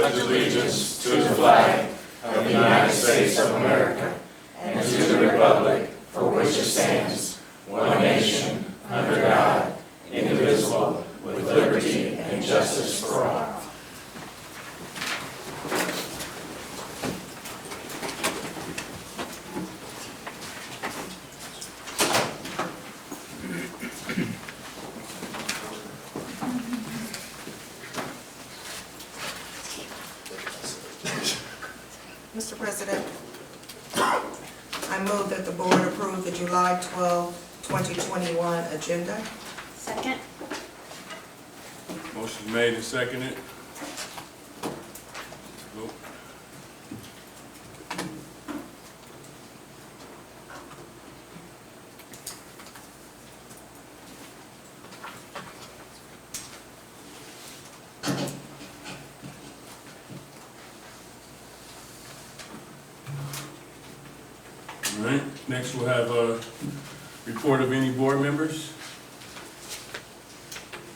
pledge allegiance to the flag of the United States of America and to the republic for which it stands, one nation, under God, indivisible, with liberty and justice for all. Mr. President, I move that the board approve the July 12, 2021 agenda. Second. Motion made and seconded. Vote. All right, next we'll have a report of any board members.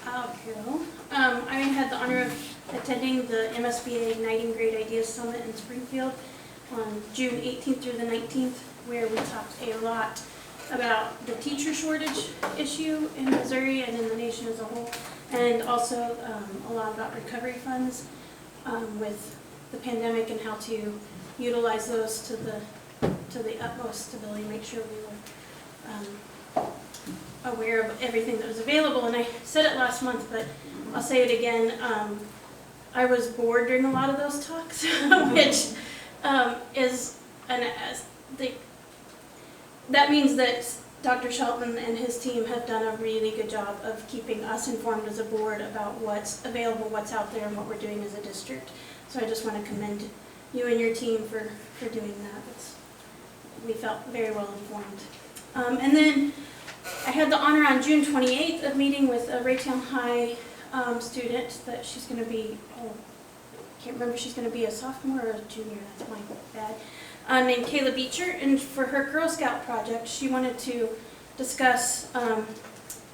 I'll go. I had the honor of attending the MSBA Igniting Great Ideas Summit in Springfield on June 18th through the 19th, where we talked a lot about the teacher shortage issue in Missouri and in the nation as a whole, and also a lot about recovery funds with the pandemic and how to utilize those to the utmost ability, make sure we were aware of everything that was available. And I said it last month, but I'll say it again. I was bored during a lot of those talks, which that means that Dr. Shelton and his team have done a really good job of keeping us informed as a board about what's available, what's out there, and what we're doing as a district. So I just want to commend you and your team for doing that. We felt very well informed. And then I had the honor on June 28th of meeting with a Raytown High student that she's going to be, I can't remember if she's going to be a sophomore or a junior, that's my bad, named Kayla Beecher. And for her Girl Scout project, she wanted to discuss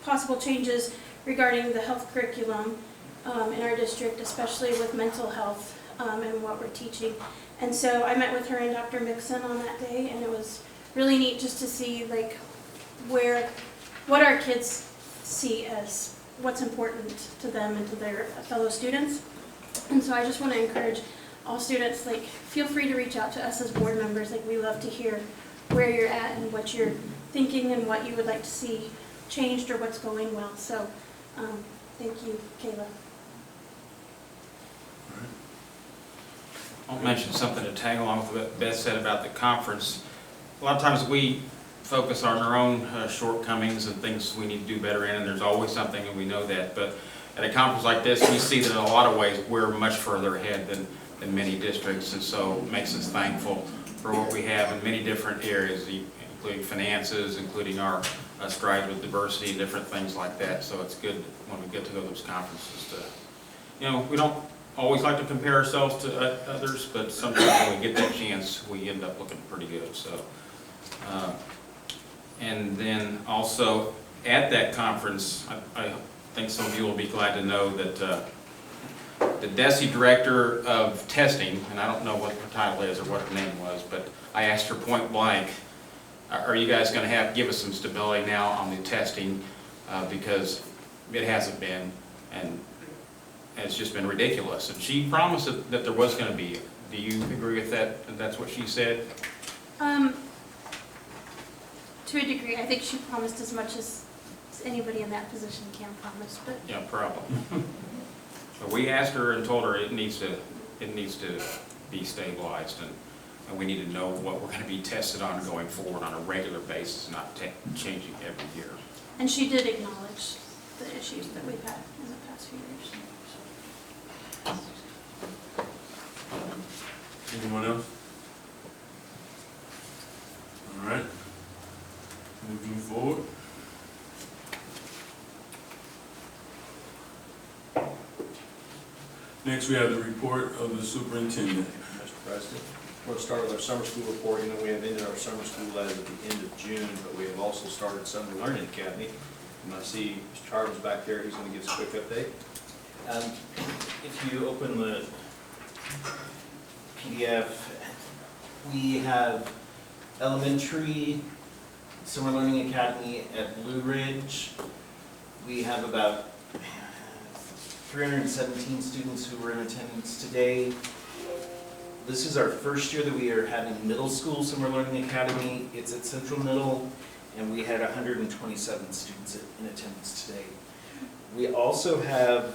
possible changes regarding the health curriculum in our district, especially with mental health and what we're teaching. And so I met with her and Dr. Mixon on that day, and it was really neat just to see like what our kids see as what's important to them and to their fellow students. And so I just want to encourage all students, like, feel free to reach out to us as board members. Like, we love to hear where you're at and what you're thinking and what you would like to see changed or what's going well. So thank you, Kayla. I'll mention something to tag along with what Beth said about the conference. A lot of times we focus on our own shortcomings and things we need to do better in, and there's always something, and we know that. But at a conference like this, we see that in a lot of ways we're much further ahead than many districts, and so it makes us thankful for what we have in many different areas, including finances, including our strides with diversity and different things like that. So it's good when we get to go to those conferences to, we don't always like to compare ourselves to others, but sometimes when we get that chance, we end up looking pretty good. So, and then also at that conference, I think some of you will be glad to know that the DESE director of testing, and I don't know what her title is or what her name was, but I asked her point blank, are you guys going to give us some stability now on the testing, because it hasn't been, and it's just been ridiculous. And she promised that there was going to be. Do you agree with that? That's what she said? To a degree, I think she promised as much as anybody in that position can promise. But Yeah, probably. So we asked her and told her it needs to be stabilized, and we need to know what we're going to be tested on going forward on a regular basis, not changing every year. And she did acknowledge the issues that we've had in the past few years. Anyone else? All right. Moving forward. Next, we have the report of the superintendent. Mr. President, we're going to start with our summer school report. We have ended our summer school as of the end of June, but we have also started Summer Learning Academy. And I see Mr. Charles back there. He's going to give us a quick update. If you open the PDF. We have elementary Summer Learning Academy at Blue Ridge. We have about 317 students who were in attendance today. This is our first year that we are having middle school Summer Learning Academy. It's at Central Middle, and we had 127 students in attendance today. We also have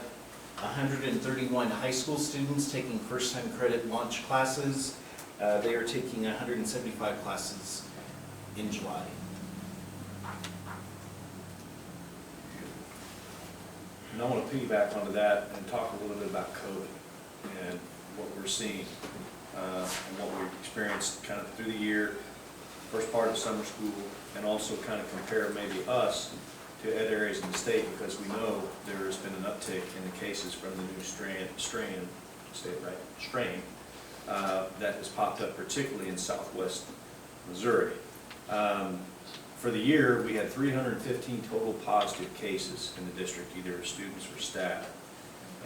131 high school students taking first-time credit launch classes. They are taking 175 classes in July. And I want to piggyback onto that and talk a little bit about COVID and what we're seeing and what we've experienced kind of through the year, first part of summer school, and also kind of compare maybe us to other areas in the state, because we know there has been an uptick in the cases from the new strain that has popped up, particularly in southwest Missouri. For the year, we had 315 total positive cases in the district, either students or staff.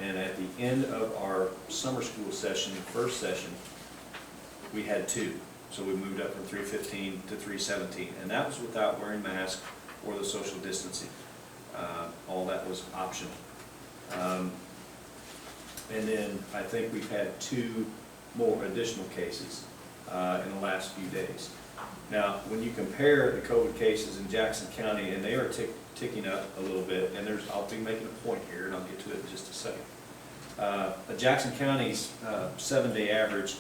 And at the end of our summer school session, the first session, we had 2. So we moved up from 315 to 317, and that was without wearing masks or the social distancing. All that was optional. And then I think we've had 2 more additional cases in the last few days. Now, when you compare the COVID cases in Jackson County, and they are ticking up a little bit, and I'll be making a point here, and I'll get to it in just a second. Jackson County's 7-day average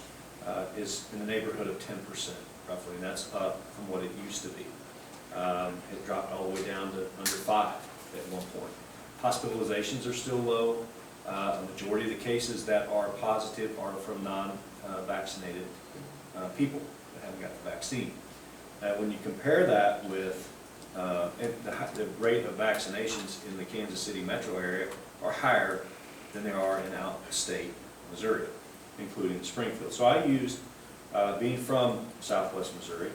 is in the neighborhood of 10%, roughly, and that's up from what it used to be. It dropped all the way down to under 5 at one point. Hospitalizations are still low. A majority of the cases that are positive are from non-vaccinated people that haven't got the vaccine. When you compare that with the rate of vaccinations in the Kansas City metro area are higher than they are in out-of-state Missouri, including Springfield. So I used, being from southwest Missouri,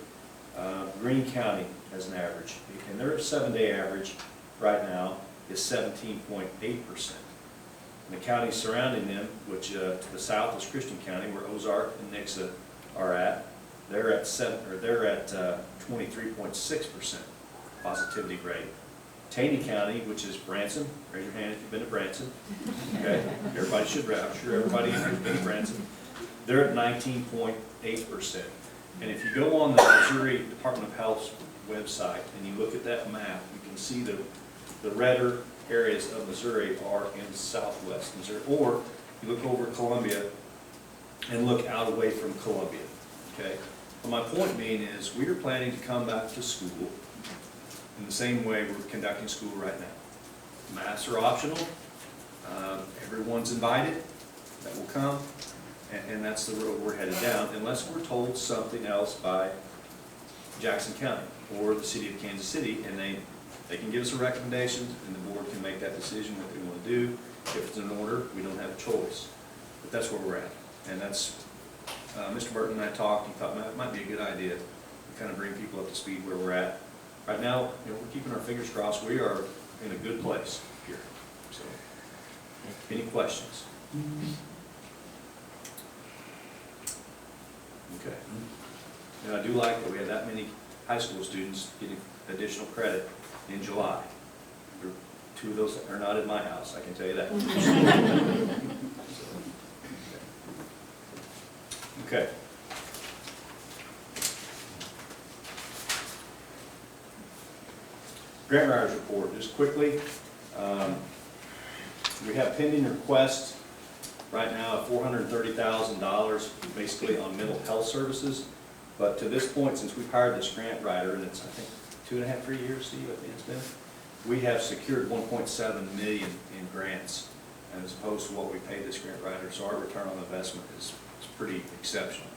Greene County as an average, and their 7-day average right now is 17.8%. And the counties surrounding them, which to the south is Christian County, where Ozark and Nixa are at, they're at 23.6% positivity rate. Taney County, which is Branson, raise your hand if you've been to Branson. Okay, everybody should. I'm sure everybody has been to Branson. They're at 19.8%. And if you go on the Missouri Department of Health's website and you look at that map, you can see the redder areas of Missouri are in southwest Missouri. Or you look over Columbia and look out away from Columbia. Okay. But my point being is we are planning to come back to school in the same way we're conducting school right now. Masks are optional. Everyone's invited that will come. And that's the road we're headed down, unless we're told something else by Jackson County or the city of Kansas City, and they can give us a recommendation, and the board can make that decision what they want to do. If it's in order, we don't have a choice. But that's where we're at. And that's, Mr. Burton and I talked, he thought it might be a good idea to kind of bring people up to speed where we're at. Right now, we're keeping our fingers crossed. We are in a good place here. So, any questions? Okay. And I do like that we had that many high school students getting additional credit in July. 2 of those are not at my house, I can tell you that. Okay. Grant writers report, just quickly. We have pending requests right now of $430,000 basically on mental health services. But to this point, since we've hired this grant writer, and it's I think 2.5, 3 years, Steve, I think it's been, we have secured $1.7 million in grants as opposed to what we paid this grant writer. So our return on investment is pretty exceptional.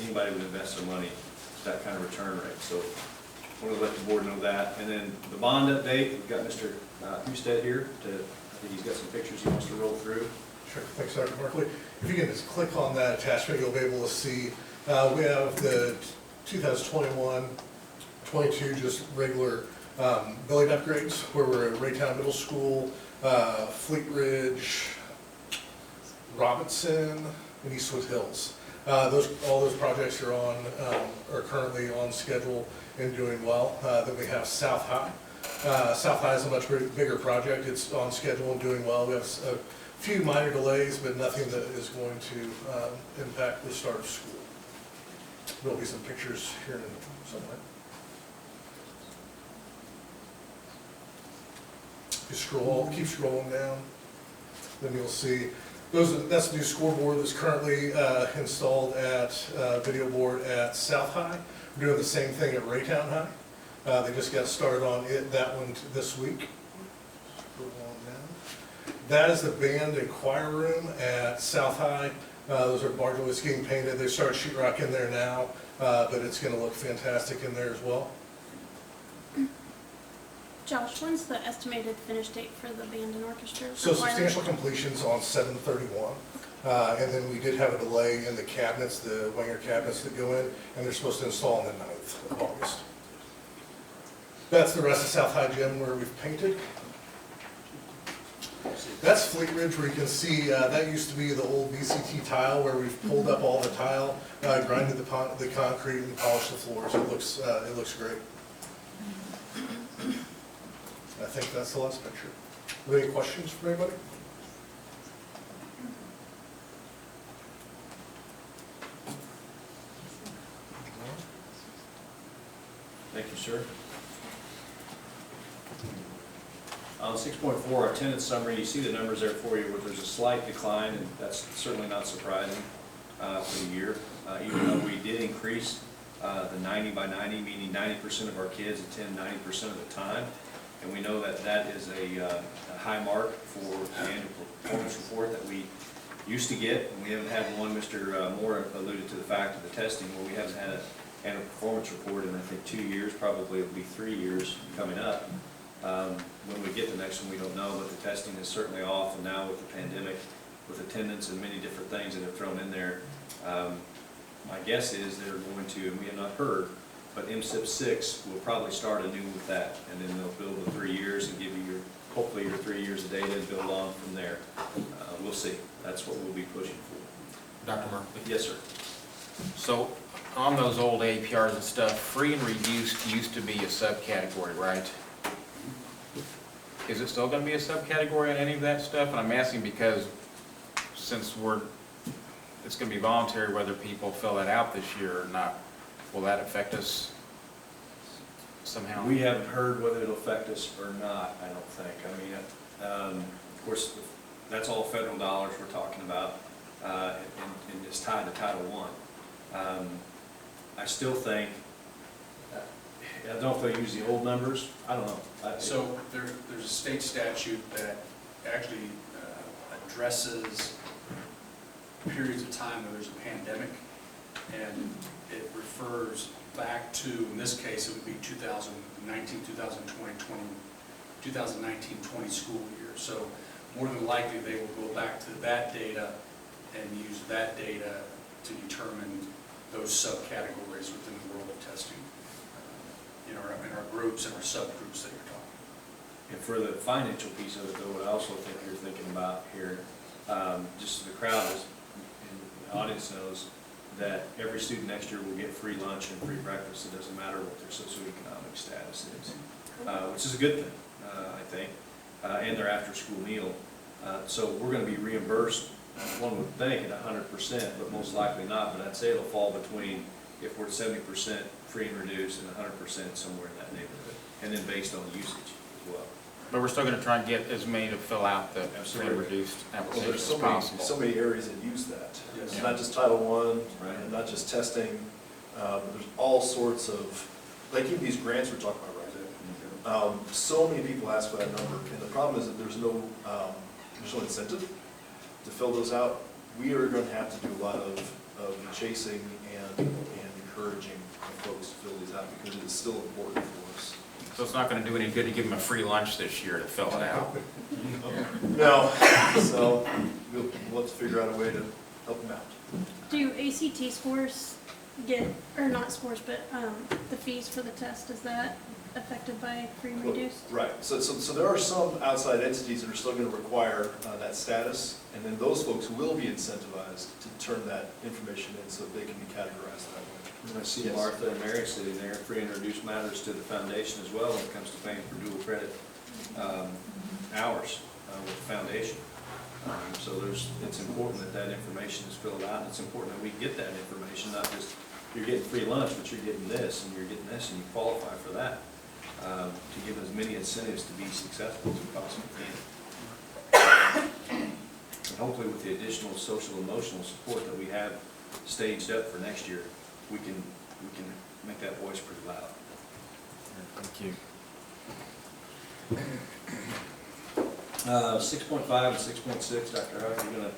Anybody would invest their money at that kind of return rate. So I want to let the board know that. And then the bond update, we've got Mr. Husted here. I think he's got some pictures he wants to roll through. Sure, thanks, Dr. Markley. If you can just click on that attachment, you'll be able to see we have the 2021-22 just regular building upgrades where we're at Raytown Middle School, Fleet Ridge, Robinson, and Eastwood Hills. All those projects are currently on schedule and doing well. Then we have South High. South High is a much bigger project. It's on schedule and doing well. We have a few minor delays, but nothing that is going to impact the start of school. There'll be some pictures here somewhere. Keep scrolling down, then you'll see that's the new scoreboard that's currently installed at video board at South High. We're doing the same thing at Raytown High. They just got started on that one this week. Scroll on down. That is the band and choir room at South High. Those are barjoists getting painted. They started sheetrock in there now, but it's going to look fantastic in there as well. Josh, when's the estimated finish date for the band and orchestra? So substantial completion's on 7/31, and then we did have a delay in the cabinets, the Wenger cabinets that go in, and they're supposed to install on the 9th of August. That's the rest of South High Gym where we've painted. That's Fleet Ridge where you can see, that used to be the old VCT tile where we've pulled up all the tile, grinded the concrete and polished the floors. It looks great. I think that's the last picture. Are there any questions from anybody? Thank you, sir. On 6.4, attendance summary, you see the numbers there for you, where there's a slight decline, and that's certainly not surprising for the year. Even though we did increase the 90 by 90, meaning 90% of our kids attend 90% of the time. And we know that that is a high mark for the annual performance report that we used to get. And we haven't had one. Mr. Moore alluded to the fact of the testing where we haven't had an annual performance report in I think 2 years, probably it'll be 3 years coming up. When we get the next one, we don't know, but the testing is certainly off. And now with the pandemic, with attendance and many different things that have thrown in there, my guess is they're going to, and we have not heard, but MSIP 6 will probably start anew with that, and then they'll build the 3 years and give you hopefully your 3 years of data and build on from there. We'll see. That's what we'll be pushing for. Dr. Murphy? Yes, sir. So on those old APRs and stuff, free and reduced used to be a subcategory, right? Is it still going to be a subcategory on any of that stuff? And I'm asking because since it's going to be voluntary whether people fill that out this year or not, will that affect us somehow? We haven't heard whether it'll affect us or not, I don't think. I mean, of course, that's all federal dollars we're talking about, and it's tied to Title I. I still think, I don't know if they'll use the old numbers, I don't know. So there's a state statute that actually addresses periods of time where there's a pandemic, and it refers back to, in this case, it would be 2019, 2020 school year. So more than likely, they will go back to that data and use that data to determine those subcategories within the world of testing in our groups and our subgroups that you're talking. And for the financial piece of it, though, what I also think you're thinking about here, just so the crowd is, and the audience knows, that every student next year will get free lunch and free breakfast. It doesn't matter what their socioeconomic status is, which is a good thing, I think, and their after-school meal. So we're going to be reimbursed, one would think, at 100%, but most likely not. But I'd say it'll fall between, if we're 70% free and reduced, and 100% somewhere in that neighborhood, and then based on usage as well. But we're still going to try and get as many to fill out the free and reduced Well, application there's as possible. so many areas that use that. Yes. It's not just Title I, Right. and not just testing. There's all sorts of, like even these grants we're talking about right there. So many people ask for that number, and the problem is that there's no incentive to fill those out. We are going to have to do a lot of chasing and encouraging folks to fill these out because it is still important for us. So it's not going to do any good to give them a free lunch this year to fill it out. No, so we'll have to figure out a way to help them out. Do ACT scores get, or not scores, but the fees for the test, is that affected by free and reduced? Right, so there are some outside entities that are still gonna require that status, and then those folks will be incentivized to turn that information in so they can be categorized that way. And I see Yes. Martha and Mary sitting there, free and reduced matters to the foundation as well when it comes to paying for dual credit hours with the foundation. So it's important that that information is filled out, and it's important that we get that information, not just, you're getting free lunch, but you're getting this, and you're getting this, and you qualify for that, to give as many incentives to be successful as we possibly can. And hopefully with the additional social emotional support that we have staged up for next year, we can make that voice pretty loud. Thank you. 6.5 and 6.6, Dr. Huff, you're gonna,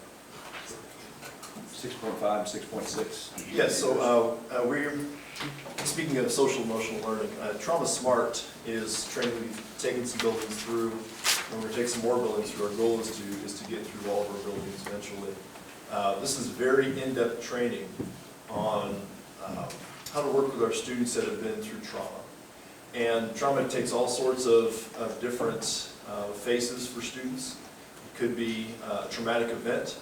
6.5 and 6.6. Yes, so we're, speaking of social emotional learning, Trauma Smart is training we've taken some buildings through, and we're going to take some more buildings through. Our goal is to get through all of our buildings eventually. This is very in-depth training on how to work with our students that have been through trauma. And trauma takes all sorts of different phases for students. It could be a traumatic event.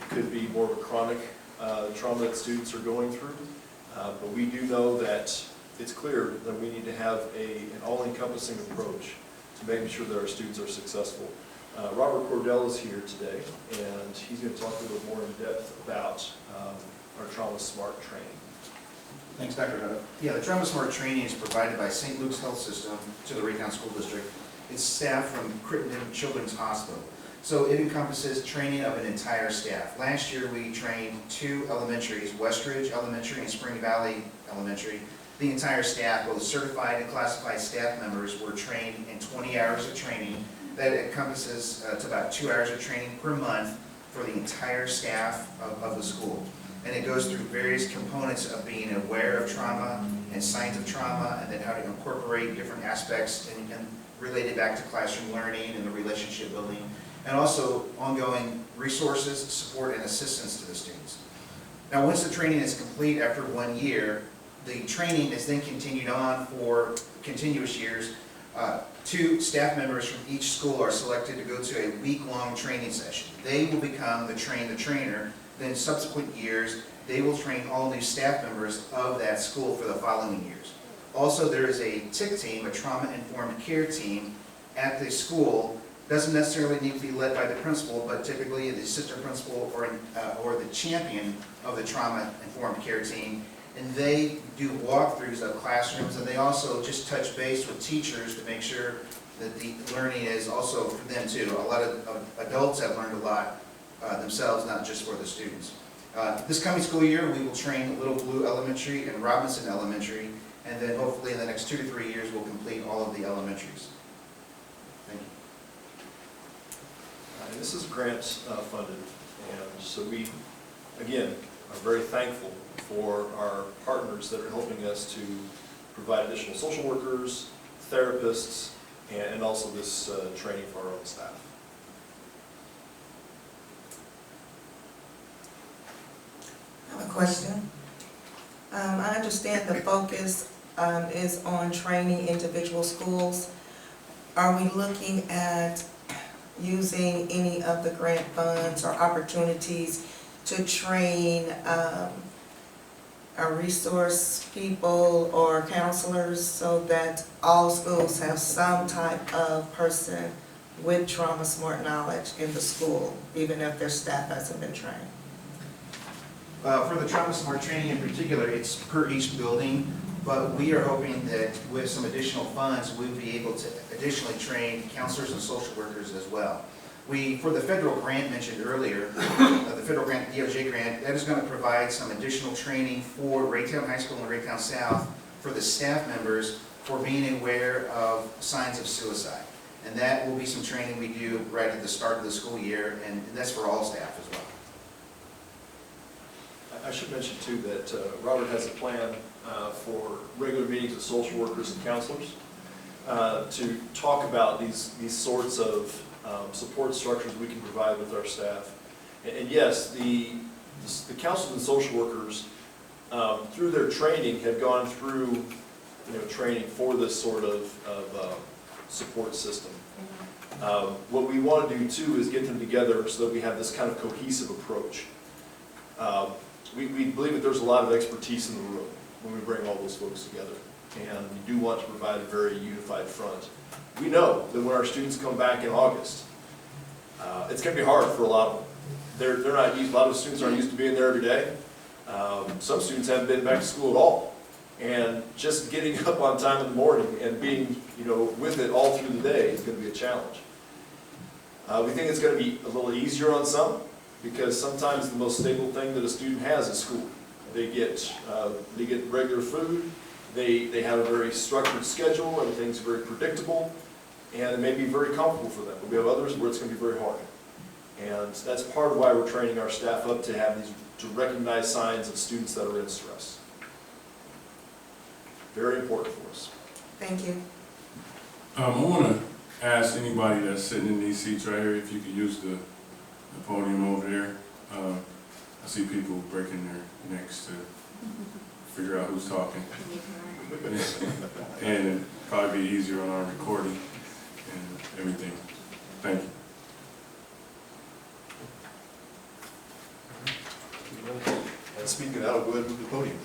It could be more of a chronic trauma that students are going through. But we do know that it's clear that we need to have an all-encompassing approach to making sure that our students are successful. Robert Cordell is here today, and he's going to talk a little bit more in depth about our Trauma Smart training. Thanks, Dr. Huff. Yeah, the Trauma Smart training is provided by St. Luke's Health System to the Raytown School District. It's staff from Crittenden Children's Hospital. So it encompasses training of an entire staff. Last year we trained 2 elementaries, Westridge Elementary and Spring Valley Elementary. The entire staff, both certified and classified staff members, were trained in 20 hours of training. That encompasses to about 2 hours of training per month for the entire staff of the school. And it goes through various components of being aware of trauma and signs of trauma, and then how to incorporate different aspects and related back to classroom learning and the relationship building, and also ongoing resources, support, and assistance to the students. Now, once the training is complete after 1 year, the training is then continued on for continuous years. 2 staff members from each school are selected to go to a week-long training session. They will become the trainer. Then in subsequent years, they will train all new staff members of that school for the following years. Also, there is a TIC team, a trauma-informed care team, at the school. Doesn't necessarily need to be led by the principal, but typically the assistant principal or the champion of the trauma-informed care team. And they do walkthroughs of classrooms, and they also just touch base with teachers to make sure that the learning is also for them too. A lot of adults have learned a lot themselves, not just for the students. This coming school year, we will train Little Blue Elementary and Robinson Elementary, and then hopefully in the next 2 to 3 years, we'll complete all of the elementaries. Thank you. And this is grant funded, and so we, again, are very thankful for our partners that are helping us to provide additional social workers, therapists, and also this training for our own staff. I have a question. I understand the focus is on training individual schools. Are we looking at using any of the grant funds or opportunities to train our resource people or counselors so that all schools have some type of person with trauma smart knowledge in the school, even if their staff hasn't been trained? For the Trauma Smart training in particular, it's per each building, but we are hoping that with some additional funds, we'll be able to additionally train counselors and social workers as well. For the federal grant mentioned earlier, the federal grant, DOJ grant, that is going to provide some additional training for Raytown High School and Raytown South for the staff members for being aware of signs of suicide. And that will be some training we do right at the start of the school year, and that's for all staff as well. I should mention too that Robert has a plan for regular meetings with social workers and counselors to talk about these sorts of support structures we can provide with our staff. And yes, the counselors and social workers through their training have gone through training for this sort of support system. What we want to do too is get them together so that we have this kind of cohesive approach. We believe that there's a lot of expertise in the room when we bring all those folks together, and we do want to provide a very unified front. We know that when our students come back in August, it's going to be hard for a lot of them. They're not used, a lot of students aren't used to being there every day. Some students haven't been back to school at all. And just getting up on time in the morning and being, with it all through the day is going to be a challenge. We think it's going to be a little easier on some, because sometimes the most stable thing that a student has is school. They get regular food, they have a very structured schedule, everything's very predictable, and it may be very comfortable for them. But we have others where it's going to be very hard. And that's part of why we're training our staff up to recognize signs of students that are in stress. Very important for us. Thank you. I want to ask anybody that's sitting in these seats right here if you could use the podium over there. I see people breaking their necks to figure out who's talking. And it'd probably be easier on our recording and everything. Thank you. And speaking of that, I'll go ahead and move the podium.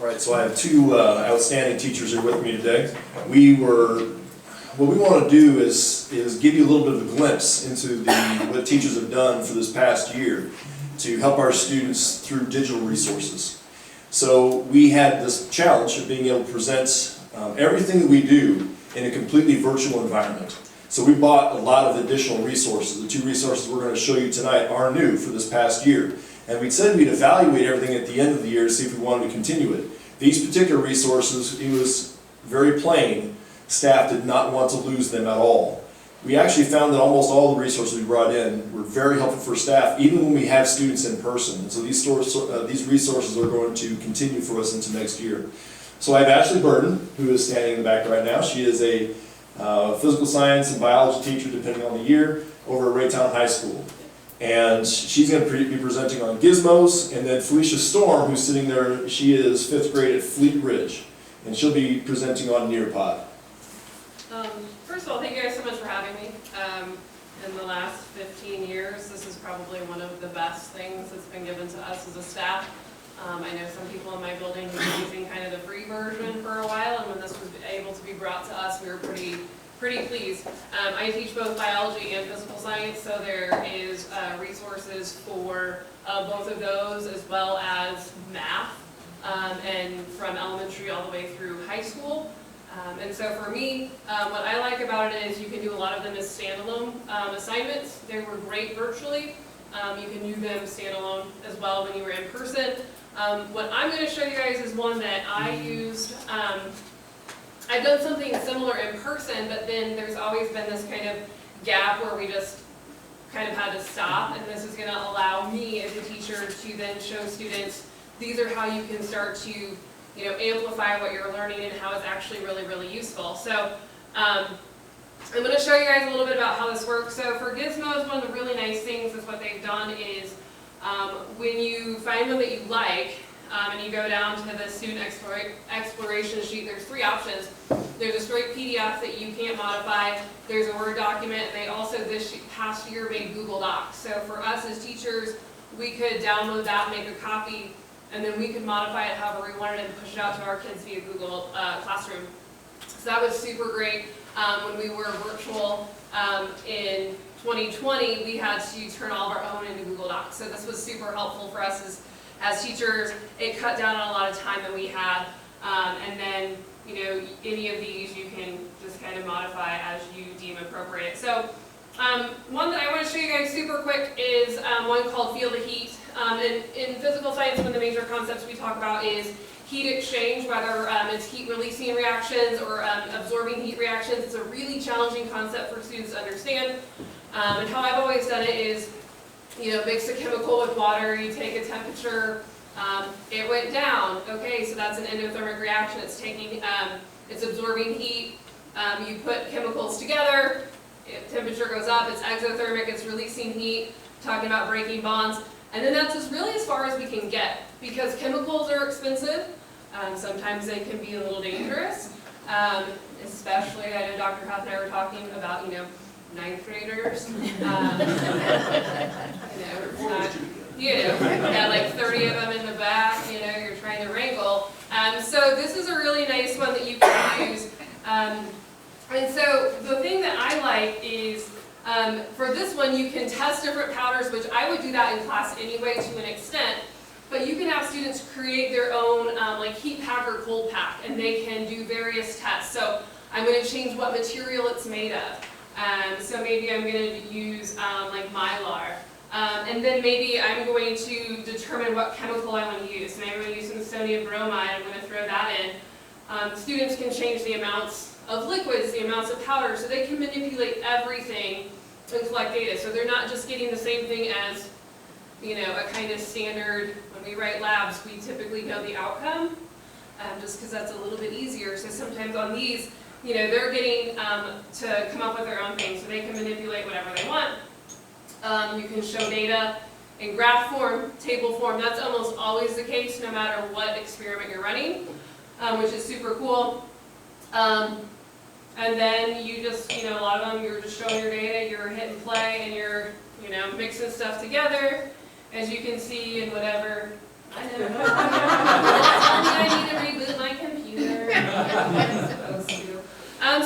All right, so I have two outstanding teachers here with me today. What we want to do is give you a little bit of a glimpse into what teachers have done for this past year to help our students through digital resources. So we had this challenge of being able to present everything that we do in a completely virtual environment. So we bought a lot of additional resources. The two resources we're going to show you tonight are new for this past year. And we said we'd evaluate everything at the end of the year to see if we wanted to continue it. These particular resources, it was very plain. Staff did not want to lose them at all. We actually found that almost all the resources we brought in were very helpful for staff, even when we have students in person. And so these resources are going to continue for us into next year. So I have Ashley Burden, who is standing in the back right now. She is a physical science and biology teacher, depending on the year, over at Raytown High School. And she's going to be presenting on Gizmos. And then Felicia Storm, who's sitting there, she is 5th grade at Fleet Ridge. And she'll be presenting on Nearpod. First of all, thank you guys so much for having me. In the last 15 years, this is probably one of the best things that's been given to us as a staff. I know some people in my building were using kind of the free version for a while, and when this was able to be brought to us, we were pretty pleased. I teach both biology and physical science, so there is resources for both of those, as well as math, and from elementary all the way through high school. And so for me, what I like about it is you can do a lot of them as standalone assignments. They were great virtually. You can do them standalone as well when you were in person. What I'm going to show you guys is one that I used. I've done something similar in person, but then there's always been this kind of gap where we just kind of had to stop, and this is going to allow me as a teacher to then show students these are how you can start to amplify what you're learning and how it's actually really, really useful. So I'm going to show you guys a little bit about how this works. So for Gizmos, one of the really nice things is what they've done is when you find one that you like, and you go down to the student exploration sheet, there's 3 options. There's a straight PDF that you can't modify. There's a Word document. And they also, this past year, made Google Docs. So for us as teachers, we could download that, make a copy, and then we could modify it however we wanted and push it out to our kids via Google Classroom. So that was super great. When we were virtual in 2020, we had to turn all of our own into Google Docs. So this was super helpful for us as teachers. It cut down on a lot of time that we had. And then, any of these you can just kind of modify as you deem appropriate. So one that I want to show you guys super quick is one called Feel the Heat. In physical science, one of the major concepts we talk about is heat exchange, whether it's heat releasing reactions or absorbing heat reactions. It's a really challenging concept for students to understand. And how I've always done it is, mix a chemical with water, you take a temperature, it went down. Okay, so that's an endothermic reaction. It's it's absorbing heat. You put chemicals together, temperature goes up, it's exothermic, it's releasing heat. talking about breaking bonds. And then that's just really as far as we can get, because chemicals are expensive. Sometimes they can be a little dangerous, especially, I know Dr. Huff and I were talking about, ninth graders. Got like 30 of them in the back, you're trying to wrangle. So this is a really nice one that you can use. And so the thing that I like is, for this one, you can test different powders, which I would do that in class anyway to an extent. But you can have students create their own like heat pack or cold pack, and they can do various tests. So I'm going to change what material it's made of. So maybe I'm going to use like Mylar. And then maybe I'm going to determine what chemical I want to use. Maybe I'm going to use some sodium bromide. I'm going to throw that in. Students can change the amounts of liquids, the amounts of powder, so they can manipulate everything and collect data. So they're not just getting the same thing as, a kind of standard. When we write labs, we typically know the outcome, just because that's a little bit easier. So sometimes on these, they're getting to come up with their own thing, so they can manipulate whatever they want. You can show data in graph form, table form. That's almost always the case, no matter what experiment you're running, which is super cool. And then you just, a lot of them, you're just showing your data, you're hitting play, and you're, mixing stuff together, as you can see, and whatever. I know. I need to reboot my computer. I'm supposed to.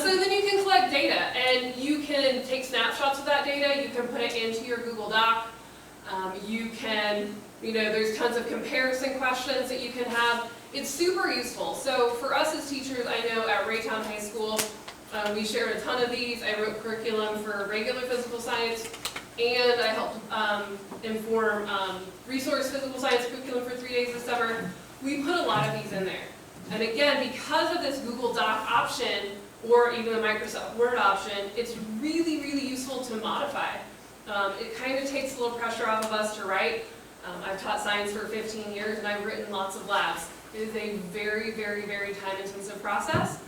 So then you can collect data, and you can take snapshots of that data. You can put it into your Google Doc. You can, there's tons of comparison questions that you can have. It's super useful. So for us as teachers, I know at Raytown High School, we shared a ton of these. I wrote curriculum for regular physical science, and I helped inform resource physical science curriculum for 3 days this summer. We put a lot of these in there. And again, because of this Google Doc option, or even the Microsoft Word option, it's really, really useful to modify. It kind of takes a little pressure off of us to write. I've taught science for 15 years, and I've written lots of labs. It is a very, very, very time-intensive process.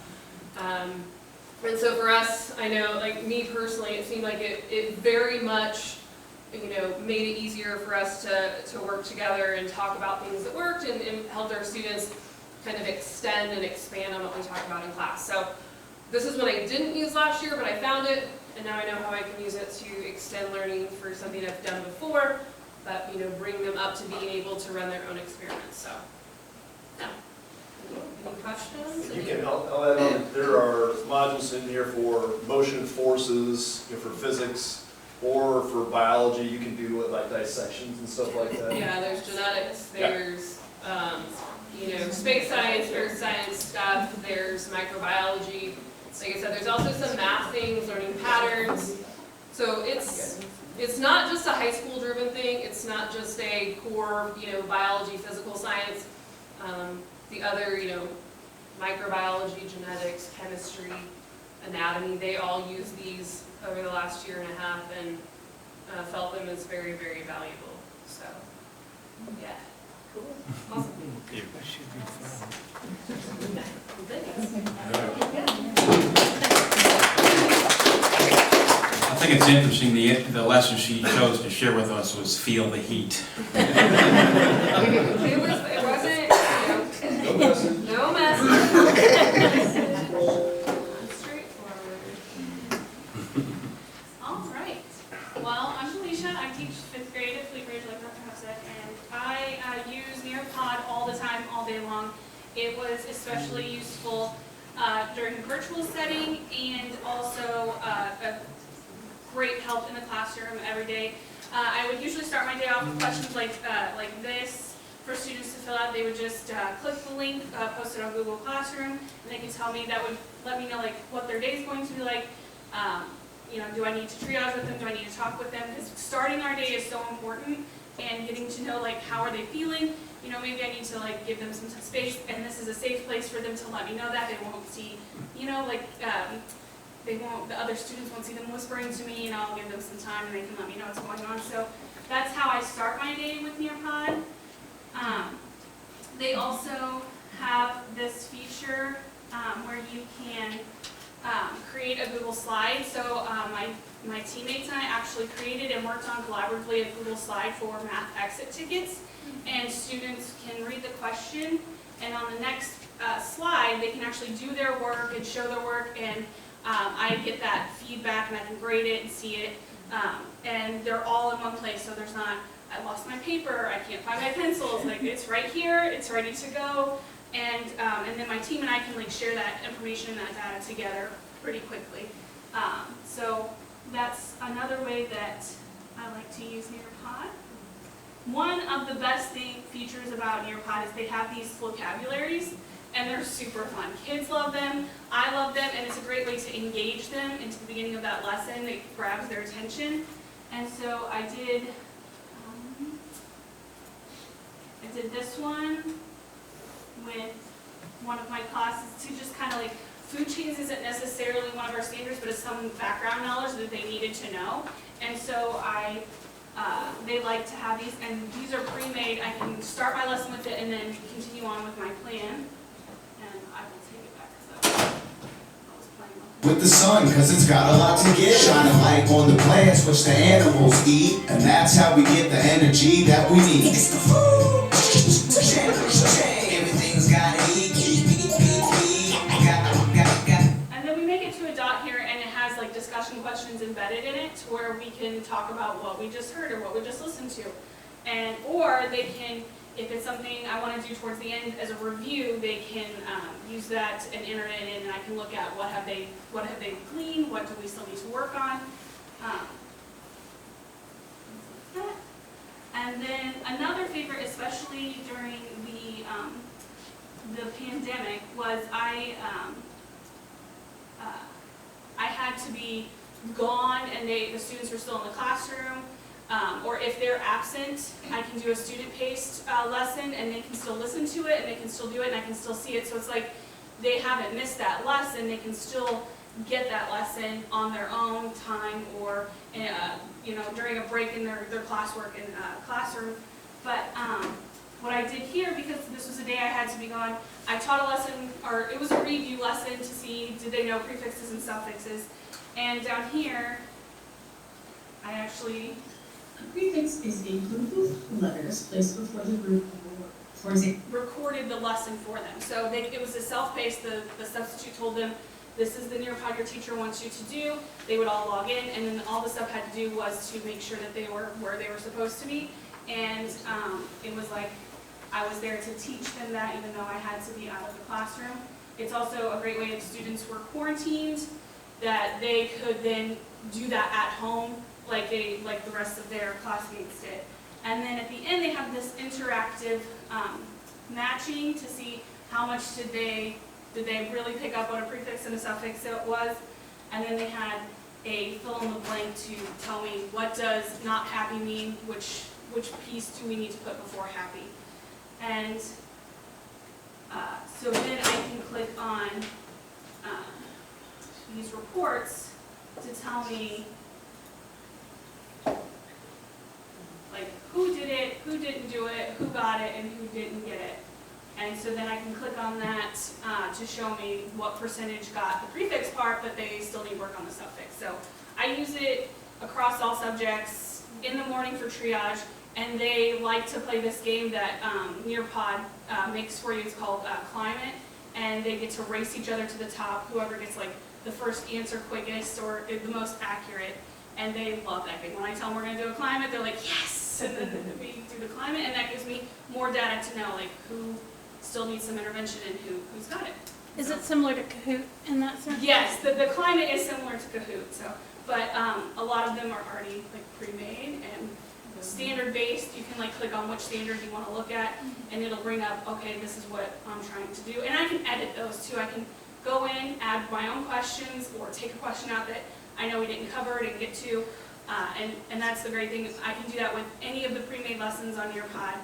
And so for us, I know, like me personally, it seemed like it very much, made it easier for us to work together and talk about things that worked, and helped our students kind of extend and expand on what we talk about in class. So this is what I didn't use last year, but I found it, and now I know how I can use it to extend learning for something I've done before, but bring them up to being able to run their own experiments. So, yeah. Any questions? You can, I'll add on, there are modules in here for motion forces, for physics, or for biology. You can do like dissections and stuff like that. Yeah, there's genetics, there's, space science, earth science stuff, there's microbiology. Like I said, there's also some math things, learning patterns. So it's not just a high school driven thing. It's not just a core, biology, physical science. The other, microbiology, genetics, chemistry, anatomy, they all use these over the last year and a half, and felt them as very, very valuable. So, yeah. Cool. Awesome. I think it's interesting, the lesson she chose to share with us was feel the heat. It wasn't, no mess. Straightforward. All right. Well, I'm Felicia. I teach 5th grade at Fleet Ridge, like Dr. Huff said, and I use Nearpod all the time, all day long. It was especially useful during the virtual setting, and also a great help in the classroom every day. I would usually start my day off with questions like this for students to fill out. They would just click the link, post it on Google Classroom, and they could tell me, that would let me know what their day is going to be like. Do I need to triage with them? Do I need to talk with them? Because starting our day is so important, and getting to know how are they feeling. Maybe I need to give them some space, and this is a safe place for them to let me know that. They won't see, the other students won't see them whispering to me, and I'll give them some time and they can let me know what's going on. So that's how I start my day with Nearpod. They also have this feature where you can create a Google slide. So my teammates and I actually created and worked on collaboratively a Google slide for math exit tickets. And students can read the question, and on the next slide, they can actually do their work and show their work, and I get that feedback and I can grade it and see it. And they're all in one place, so there's not, I lost my paper, I can't find my pencils, like it's right here, it's ready to go. And then my team and I can like share that information and that data together pretty quickly. So that's another way that I like to use Nearpod. One of the best features about Nearpod is they have these vocabularies, and they're super fun. Kids love them, I love them, and it's a great way to engage them into the beginning of that lesson. It grabs their attention. And so I did this one with one of my classes to just kind of like, food chains isn't necessarily one of our standards, but it's some background knowledge that they needed to know. And so they like to have these, and these are pre-made. I can start my lesson with it and then continue on with my plan. And I will take it back because I was playing with the sun, cause it's got a lot to give. Shine a light on the plants which the animals eat, and that's how we get the energy that we need. It's the food chain, everything's gotta eat. And then we make it to a dot here, and it has like discussion questions embedded in it, where we can talk about what we just heard or what we just listened to, and or they can, if it's something I want to do towards the end as a review, they can use that and enter it in, and I can look at what have they gleaned, what do we still need to work on. And then another favorite, especially during the pandemic, was I had to be gone and the students were still in the classroom. Or if they're absent, I can do a student-paced lesson and they can still listen to it and they can still do it and I can still see it. So it's like they haven't missed that lesson, they can still get that lesson on their own time or during a break in their classwork in classroom. But what I did here, because this was a day I had to be gone, I taught a lesson, or it was a review lesson to see did they know prefixes and suffixes. And down here, I actually Prefix is a group of letters placed before the group, for example. Recorded the lesson for them. So it was a self-paced, the substitute told them, this is the Nearpod your teacher wants you to do. They would all log in, and then all the stuff had to do was to make sure that they were where they were supposed to be. And it was like I was there to teach them that, even though I had to be out of the classroom. It's also a great way if students were quarantined, that they could then do that at home like the rest of their classmates did. And then at the end they have this interactive matching to see how much did they really pick up what a prefix and a suffix it was. And then they had a fill in the blank to tell me what does not happy mean, which piece do we need to put before happy. And so then I can click on these reports to tell me like who did it, who didn't do it, who got it, and who didn't get it. And so then I can click on that to show me what percentage got the prefix part, but they still need work on the suffix. So I use it across all subjects in the morning for triage, and they like to play this game that Nearpod makes for you. It's called Climate, and they get to race each other to the top. Whoever gets like the first answer quickest or the most accurate, and they love that game. When I tell them we're going to do a climate, they're like, yes! And then we do the climate, and that gives me more data to know like who still needs some intervention and who's got it. Is it similar to Kahoot in that sense? Yes, the climate is similar to Kahoot, but a lot of them are already like pre-made and standard based. You can like click on which standard you want to look at, and it'll bring up, okay, this is what I'm trying to do. And I can edit those too. I can go in, add my own questions, or take a question out that I know we didn't cover, didn't get to, and that's the great thing is I can do that with any of the pre-made lessons on Nearpod.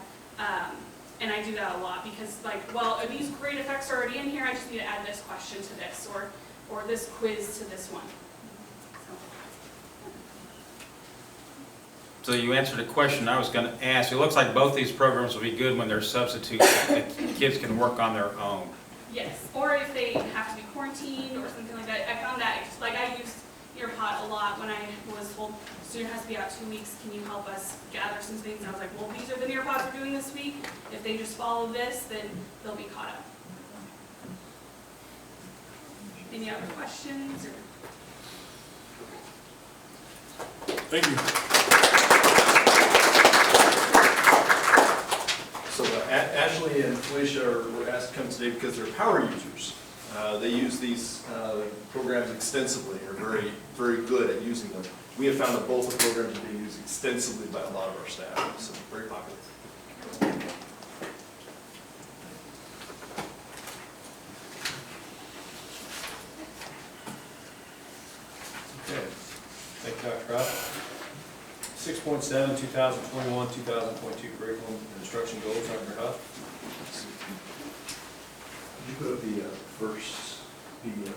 And I do that a lot because like, well, are these great effects already in here? I just need to add this question to this or this quiz to this one. So you answered a question I was going to ask. It looks like both these programs will be good when they're substitutes that kids can work on their own. Yes, or if they have to be quarantined or something like that. I found that, like I used Nearpod a that a lot when I was told student has to be out 2 weeks, can you help us gather some things? And I was like, well, these are the Nearpods we're doing this week. If they just follow this, then they'll be caught up. Any other questions? Thank you. So Ashley and Felicia were asked to come today because they're power users. They use these programs extensively, are very, very good at using them. We have found that both the programs are being used extensively by a lot of our staff, so very popular. Okay, thank you, Dr. Croft. 6.7, 2021, 2022 curriculum and instruction goals, Dr. Huff. Could you put up the first PDF?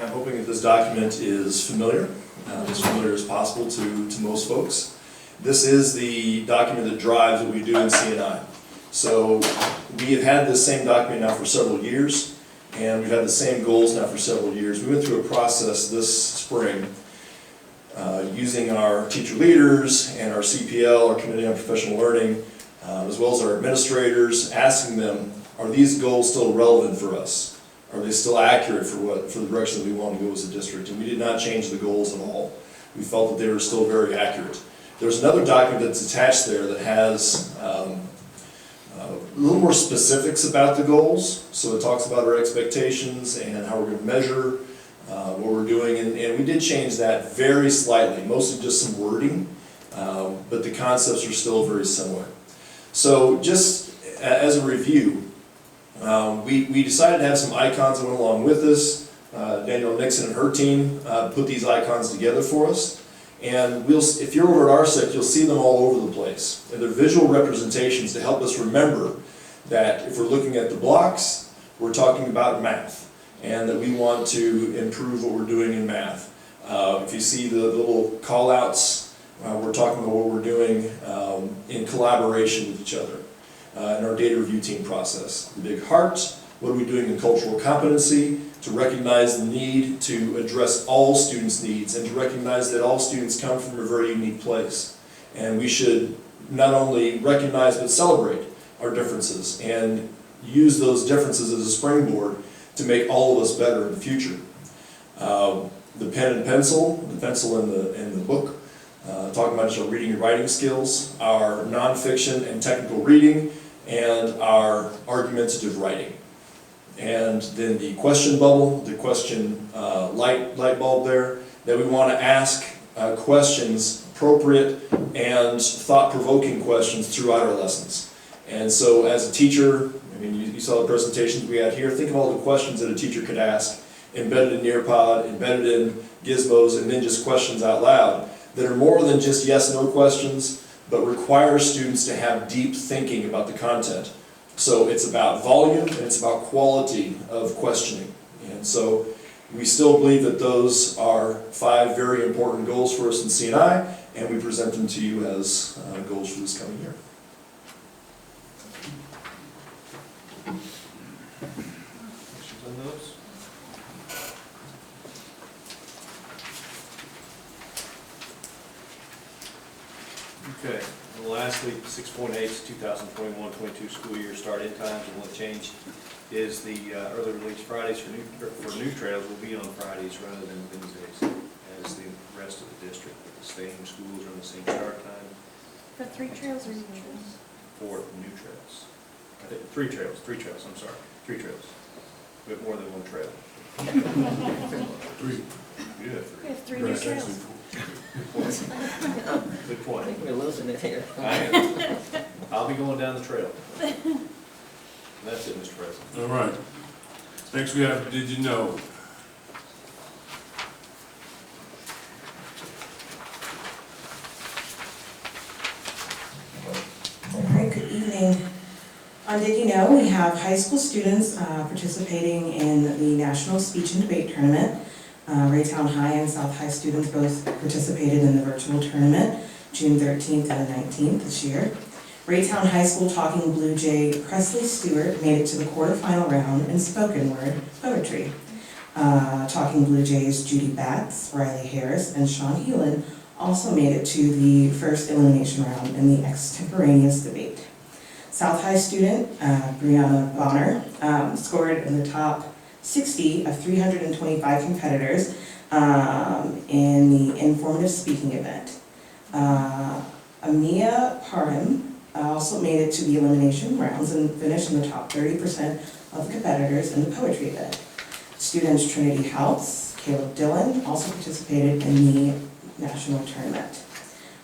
I'm hoping that this document is familiar, as familiar as possible to most folks. This is the document that drives what we do in CNI. So we have had this same document now for several years, and we've had the same goals now for several years. We went through a process this spring using our teacher leaders and our CPL, our Committee on Professional Learning, as well as our administrators, asking them, are these goals still relevant for us? Are they still accurate for the direction that we want to go as a district? And we did not change the goals at all. We felt that they were still very accurate. There's another document that's attached there that has a little more specifics about the goals. So it talks about our expectations and how we're going to measure what we're doing. And we did change that very slightly, mostly just some wording, but the concepts are still very similar. So just as a review, we decided to have some icons that went along with this. Danielle Nixon and her team put these icons together for us. And if you're over at RSEC, you'll see them all over the place. And they're visual representations to help us remember that if we're looking at the blocks, we're talking about math, and that we want to improve what we're doing in math. If you see the little call-outs, we're talking about what we're doing in collaboration with each other in our data review team process. The big heart, what are we doing in cultural competency? To recognize the need to address all students' needs and to recognize that all students come from a very unique place. And we should not only recognize but celebrate our differences and use those differences as a springboard to make all of us better in the future. The pen and pencil, the pencil in the book, talking about our reading and writing skills, our nonfiction and technical reading, and our argumentative writing. And then the question bubble, the question light bulb there, that we want to ask questions, appropriate and thought-provoking questions throughout our lessons. And so as a teacher, I mean, you saw the presentations we had here, think of all the questions that a teacher could ask, embedded in Nearpod, embedded in Gizmos, and then just questions out loud, that are more than just yes-no questions, but require students to have deep thinking about the content. So it's about volume and it's about quality of questioning. And so we still believe that those are 5 very important goals for us in CNI, and we present them to you as goals for this coming year. Questions on those? Okay, and lastly, 6.8, 2021-22 school year start-in times, and what changed is the early release Fridays for new trails will be on Fridays rather than Wednesdays, as the rest of the district. The same schools are on the same start time. For 3 trails or new trails? For new trails. I think 3 trails, I'm sorry, 3 trails. We have more than 1 trail. 3. You have 3. We have 3 new trails. Good point. I think we're losing it here. I am. I'll be going down the trail. That's it, Mr. President. All right. Next we have, did you know? All right, good evening. On Did You Know, we have high school students participating in the National Speech and Debate Tournament. Raytown High and South High students both participated in the virtual tournament, June 13th and 19th this year. Raytown High School Talking Blue Jay Presley Stewart made it to the quarterfinal round in spoken word poetry. Talking Blue Jays Judy Batts, Riley Harris, and Sean Heelan also made it to the first elimination round in the extemporaneous debate. South High student Brianna Bonner scored in the top 60 of 325 competitors in the informative speaking event. Amia Parham also made it to the elimination rounds and finished in the top 30% of the competitors in the poetry event. Students Trinity House, Caleb Dillon also participated in the national tournament.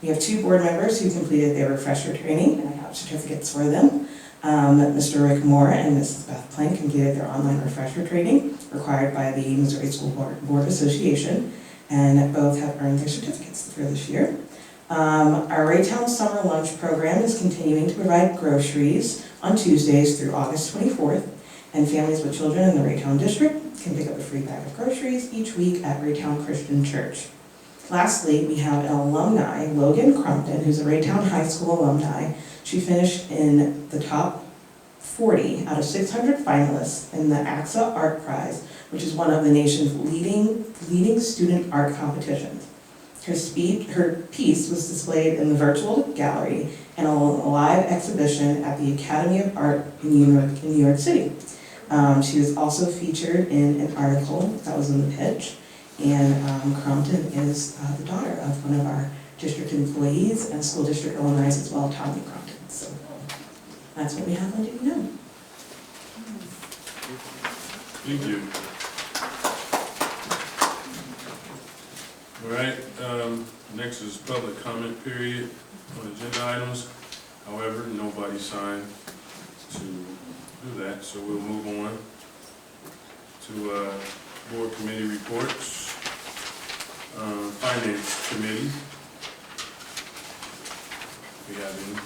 We have 2 board members who completed their refresher training, and I have certificates for them. Mr. Rick Moore and Mrs. Beth Plank completed their online refresher training required by the Missouri School Board Association, and both have earned their certificates for this year. Our Raytown Summer Lunch Program is continuing to provide groceries on Tuesdays through August 24th, and families with children in the Raytown District can pick up a free bag of groceries each week at Raytown Christian Church. Lastly, we have an alumni, Logan Crumpton, who's a Raytown High School alumni. She finished in the top 40 out of 600 finalists in the AXA Art Prize, which is one of the nation's leading student art competitions. Her piece was displayed in the virtual gallery and a live exhibition at the Academy of Art in New York City. She was also featured in an article that was in the pitch, and Crompton is the daughter of one of our district employees and school district alumni as well, Tommy Crompton. So that's what we have on Did You Know? Thank you. All right, next is public comment period on agenda items. However, nobody signed to do that, so we'll move on to board committee reports. Finance committee. We have any?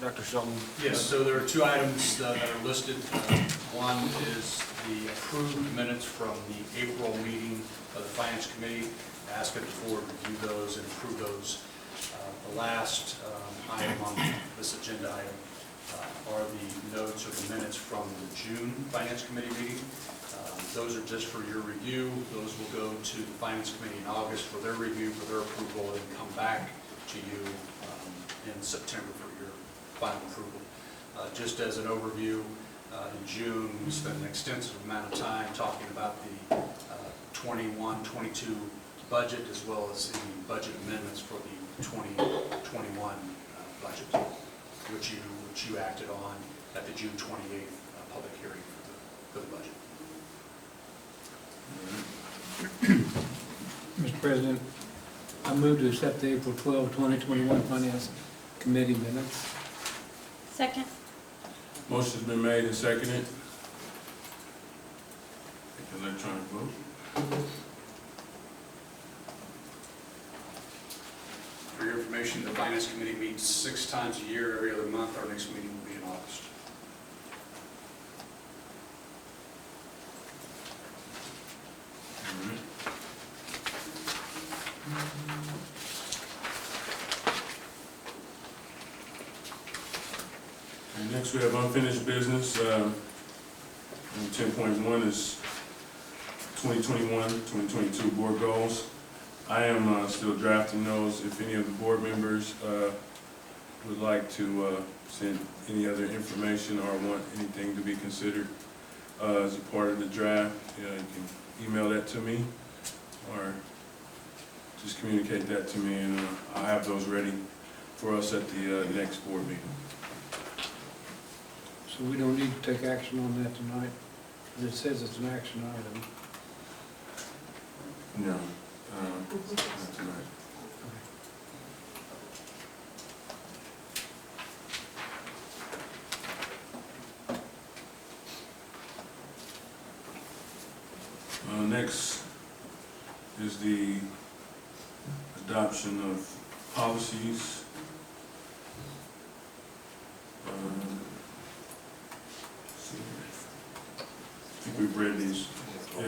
Dr. Shelton. Yes, so there are 2 items that are listed. One is the approved minutes from the April meeting of the Finance Committee. I ask that the board review those and approve those. The last item on this agenda item are the notes or the minutes from the June Finance Committee meeting. Those are just for your review. Those will go to the Finance Committee in August for their review, for their approval, and come back to you in September for your final approval. Just as an overview, in June, we spent an extensive amount of time talking about the 21-22 budget as well as the budget amendments for the 2021 budget, which you acted on at the June 28th public hearing for the budget. Mr. President, I move to accept the April 12, 2021 Finance Committee minutes. Second. Motion's been made and seconded. Take electronic vote. For your information, the Finance Committee meets 6 times a year, every other month. Our next meeting will be in August. And next we have unfinished business. And 10.1 is 2021-2022 board goals. I am still drafting those. If any of the board members would like to send any other information or want anything to be considered as a part of the draft, you can email that to me or just communicate that to me, and I'll have those ready for us at the next board meeting. So we don't need to take action on that tonight? It says it's an action item. No, not tonight. Next is the adoption of policies. I think we've read these. Yeah.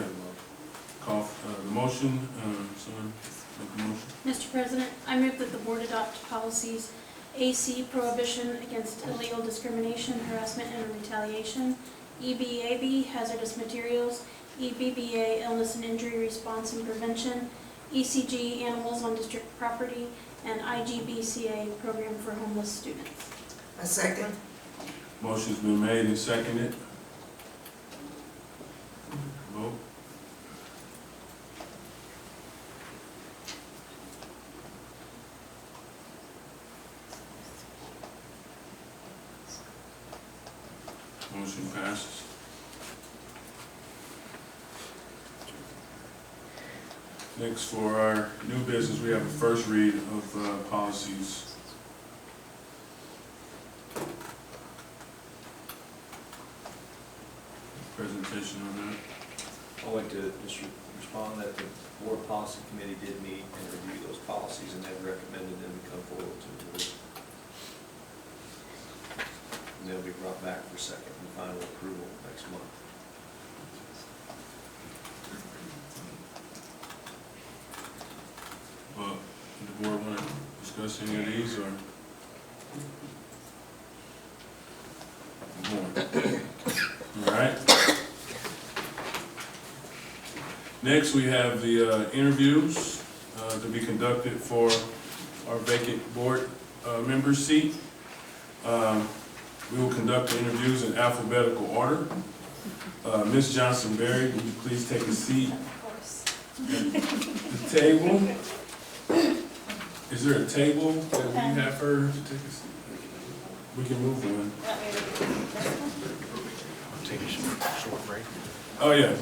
The motion, son. Make a motion. Mr. President, I move that the board adopt policies AC, prohibition against illegal discrimination, harassment, and retaliation, EBAB, hazardous materials, EBBA, illness and injury response and prevention, ECG, animals on district property, and IGBCA, program for homeless students. A second. Motion's been made and seconded. Vote. Motion passes. Next, for our new business, we have a first read of policies. Presentation on that. I'd like to just respond that the board policy committee did meet and review those policies, and they've recommended them to come forward to the board. And they'll be brought back for second and final approval next month. Well, the board want to discuss any of these, or? All right. Next, we have the interviews to be conducted for our vacant board member seat. We will conduct the interviews in alphabetical order. Ms. Johnsonberry, would you please take a seat at the table? Is there a table that we have her to take a seat? We can move one. Take a short break. Oh, yeah.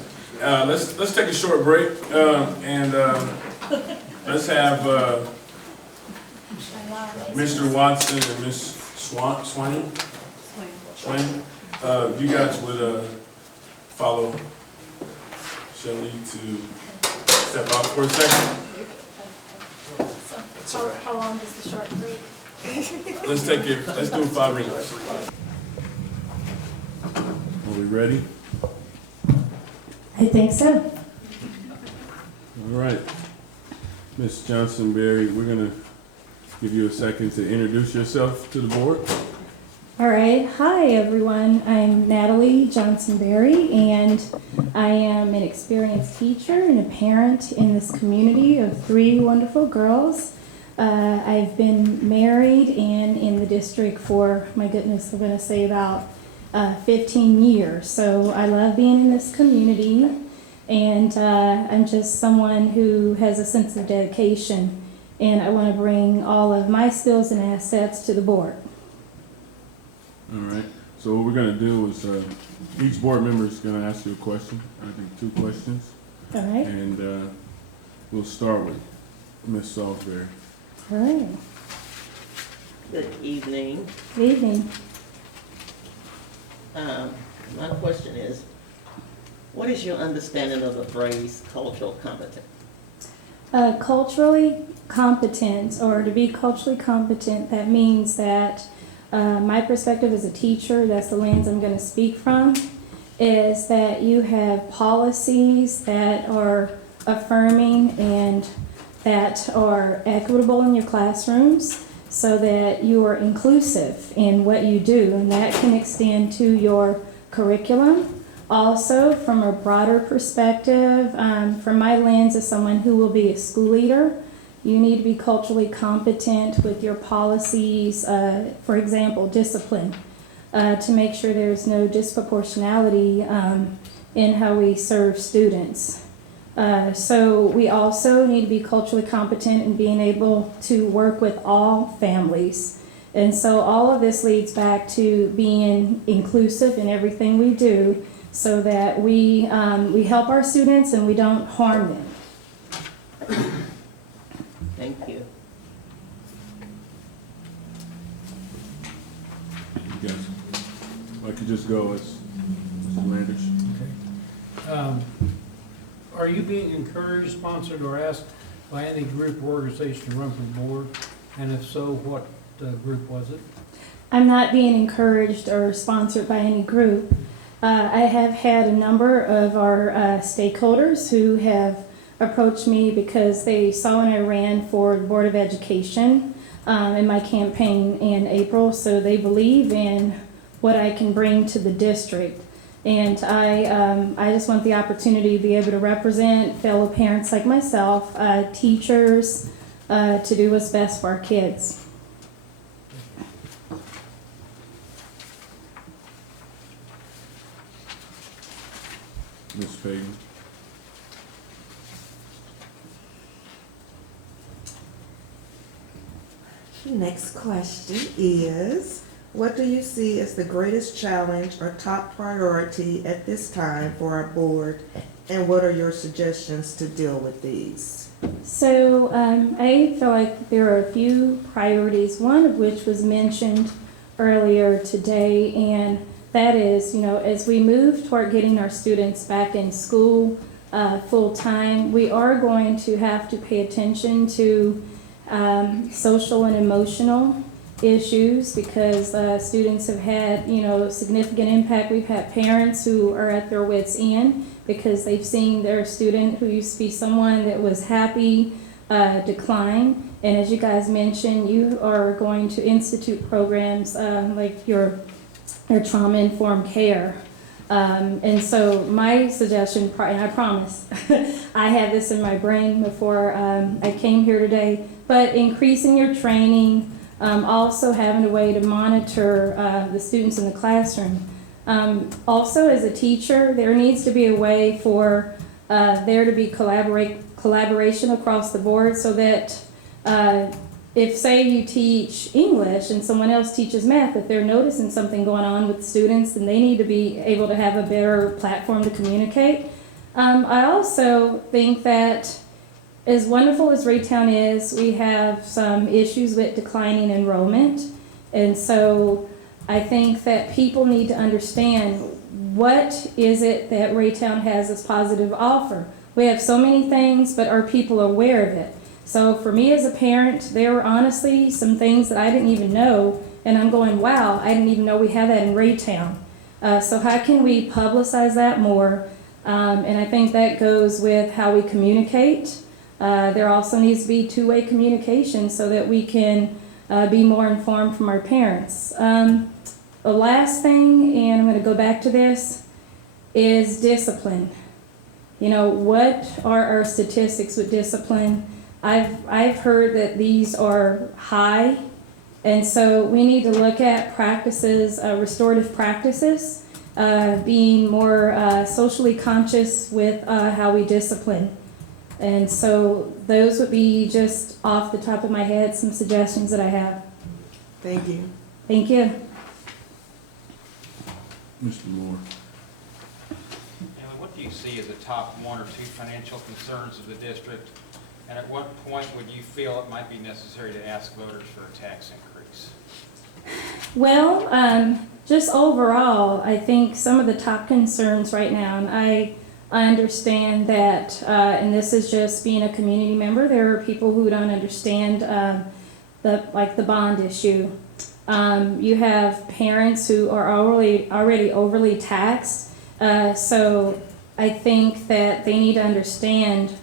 Let's take a short break, and let's have Mr. Watson and Ms. Swain. You guys would follow Shelley to step out for a second. How long is the short break? Let's do 5 minutes. Are we ready? I think so. All right. Ms. Johnsonberry, we're going to give you a second to introduce yourself to the board. All right. Hi, everyone. I'm Natalie Johnsonberry, and I am an experienced teacher and a parent in this community of 3 wonderful girls. I've been married and in the district for, my goodness, I'm going to say about 15 years. So I love being in this community, and I'm just someone who has a sense of dedication, and I want to bring all of my skills and assets to the board. All right. So what we're going to do is each board member is going to ask you a question. I think 2 questions. All right. And we'll start with Ms. Salisbury. All right. Good evening. Good evening. My question is, what is your understanding of the phrase cultural competence? Culturally competent, or to be culturally competent, that means that my perspective as a teacher, that's the lens I'm going to speak from, is that you have policies that are affirming and that are equitable in your classrooms, so that you are inclusive in what you do, and that can extend to your curriculum. Also, from a broader perspective, from my lens as someone who will be a school leader, you need to be culturally competent with your policies, for example, discipline, to make sure there's no disproportionality in how we serve students. So we also need to be culturally competent in being able to work with all families. And so all of this leads back to being inclusive in everything we do, so that we help our students and we don't harm them. Thank you. You guys, I could just go as Mr. Landish. Okay. Are you being encouraged, sponsored, or asked by any group or organization to run for board? And if so, what group was it? I'm not being encouraged or sponsored by any group. I have had a number of our stakeholders who have approached me because they saw when I ran for the Board of Education in my campaign in April, so they believe in what I can bring to the district. And I just want the opportunity to be able to represent fellow parents like myself, teachers, to do what's best for our kids. Ms. Fagan? Next question is, what do you see as the greatest challenge or top priority at this time for our board, and what are your suggestions to deal with these? So I feel like there are a few priorities, one of which was mentioned earlier today, and that is, as we move toward getting our students back in school full time, we are going to have to pay attention to social and emotional issues because students have had, significant impact. We've had parents who are at their wits' end because they've seen their student who used to be someone that was happy decline. And as you guys mentioned, you are going to institute programs like your trauma-informed care. And so my suggestion, and I promise, I had this in my brain before I came here today, but increasing your training, also having a way to monitor the students in the classroom. Also, as a teacher, there needs to be a way for there to be collaboration across the board so that if, say, you teach English and someone else teaches math, if they're noticing something going on with students, then they need to be able to have a better platform to communicate. I also think that as wonderful as Raytown is, we have some issues with declining enrollment. And so I think that people need to understand what is it that Raytown has as positive offer. We have so many things, but are people aware of it? So for me as a parent, there were honestly some things that I didn't even know, and I'm going, wow, I didn't even know we had that in Raytown. So how can we publicize that more? And I think that goes with how we communicate. There also needs to be two-way communication so that we can be more informed from our parents. The last thing, and I'm going to go back to this, is discipline. What are our statistics with discipline? I've heard that these are high, and so we need to look at practices, restorative practices, being more socially conscious with how we discipline. And so those would be just off the top of my head some suggestions that I have. Thank you. Thank you. Mr. Moore? What do you see as the top one or two financial concerns of the district? And at what point would you feel it might be necessary to ask voters for a tax increase? Well, just overall, I think some of the top concerns right now, and I understand that, and this is just being a community member, there are people who don't understand the bond issue. You have parents who are already overly taxed, so I think that they need to understand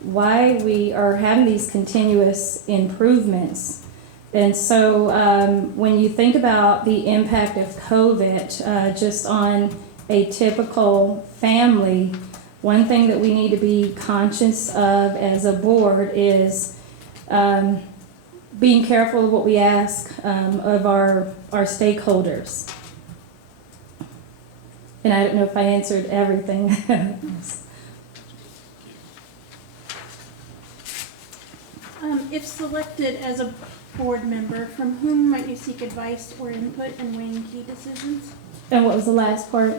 why we are having these continuous improvements. And so when you think about the impact of COVID just on a typical family, one thing that we need to be conscious of as a board is being careful of what we ask of our stakeholders. And I don't know if I answered everything. If selected as a board member, from whom might you seek advice or input in weighing key decisions? And what was the last part?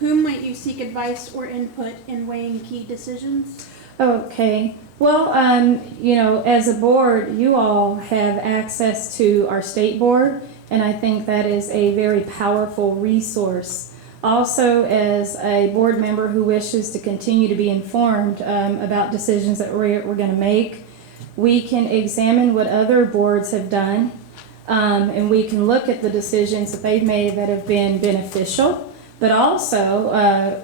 Whom might you seek advice or input in weighing key decisions? Okay. Well, as a board, you all have access to our state board, and I think that is a very powerful resource. Also, as a board member who wishes to continue to be informed about decisions that we're going to make, we can examine what other boards have done, and we can look at the decisions that they've made that have been beneficial. But also,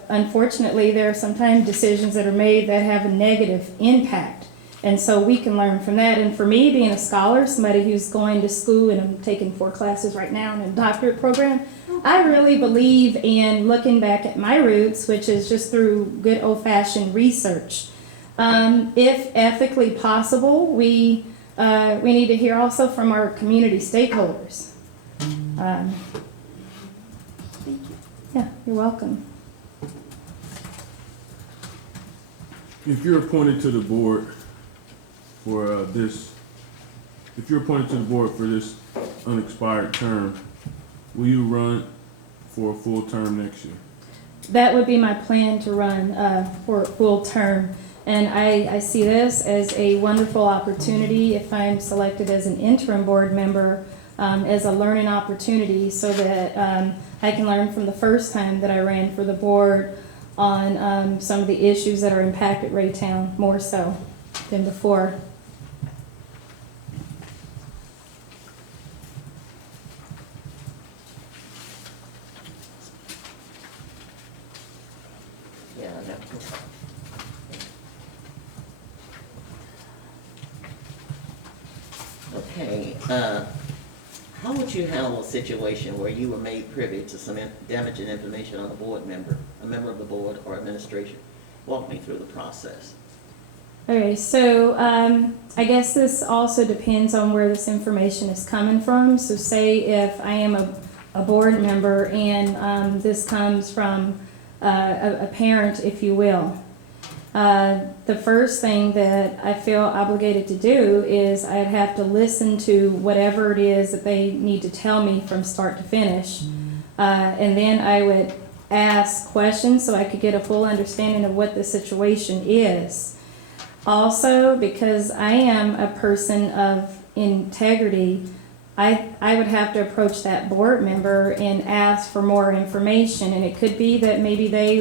unfortunately, there are sometimes decisions that are made that have a negative impact. And so we can learn from that. And for me, being a scholar, somebody who's going to school, and I'm taking 4 classes right now in a doctorate program, I really believe in looking back at my roots, which is just through good old-fashioned research. If ethically possible, we need to hear also from our community stakeholders. Thank you. Yeah, you're welcome. If you're appointed to the board for this unexpired term, will you run for a full term next year? That would be my plan, to run for a full term. And I see this as a wonderful opportunity if I'm selected as an interim board member, as a learning opportunity, so that I can learn from the first time that I ran for the board on some of the issues that are impacted Raytown more so than before. Yeah, I know. Okay, how would you handle a situation where you were made privy to some damaging information on a board member, a member of the board or administration? Walk me through the process. Okay, so I guess this also depends on where this information is coming from. So say if I am a board member and this comes from a parent, if you will. The first thing that I feel obligated to do is I'd have to listen to whatever it is that they need to tell me from start to finish. And then I would ask questions so I could get a full understanding of what the situation is. Also, because I am a person of integrity, I would have to approach that board member and ask for more information. And it could be that maybe they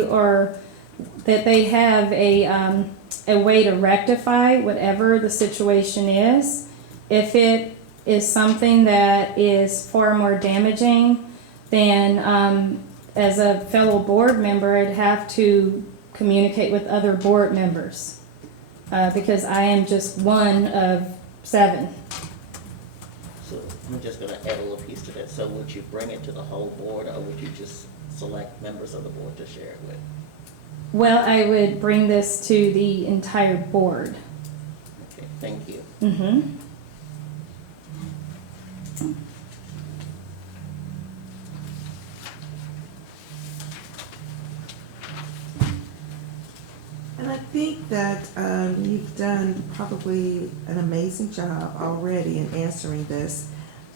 have a way to rectify whatever the situation is. If it is something that is far more damaging, then as a fellow board member, I'd have to communicate with other board members because I am just one of 7. So I'm just gonna add a little piece to that. So would you bring it to the whole board, or would you just select members of the board to share it with? Well, I would bring this to the entire board. Okay, thank you. Mm-hmm. And I think that you've done probably an amazing job already in answering this.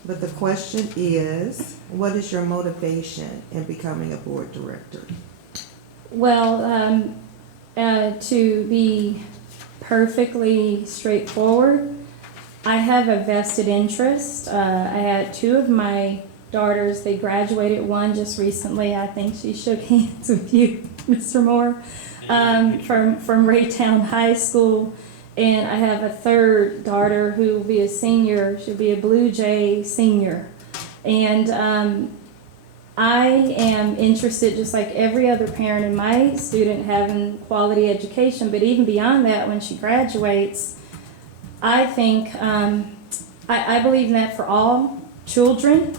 But the question is, what is your motivation in becoming a board director? Well, to be perfectly straightforward, I have a vested interest. I had 2 of my daughters, they graduated, one just recently. I think she shook hands with you, Mr. Moore, from Raytown High School. And I have a 3rd daughter who will be a senior. She'll be a Blue Jay senior. And I am interested, just like every other parent, in my student having quality education. But even beyond that, when she graduates, I think, I believe in that for all children.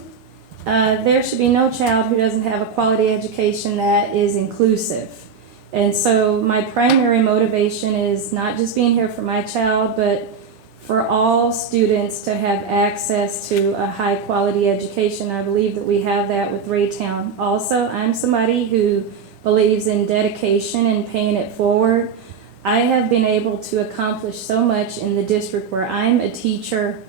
There should be no child who doesn't have a quality education that is inclusive. And so my primary motivation is not just being here for my child, but for all students to have access to a high quality education. I believe that we have that with Raytown. Also, I'm somebody who believes in dedication and paying it forward. I have been able to accomplish so much in the district where I'm a teacher,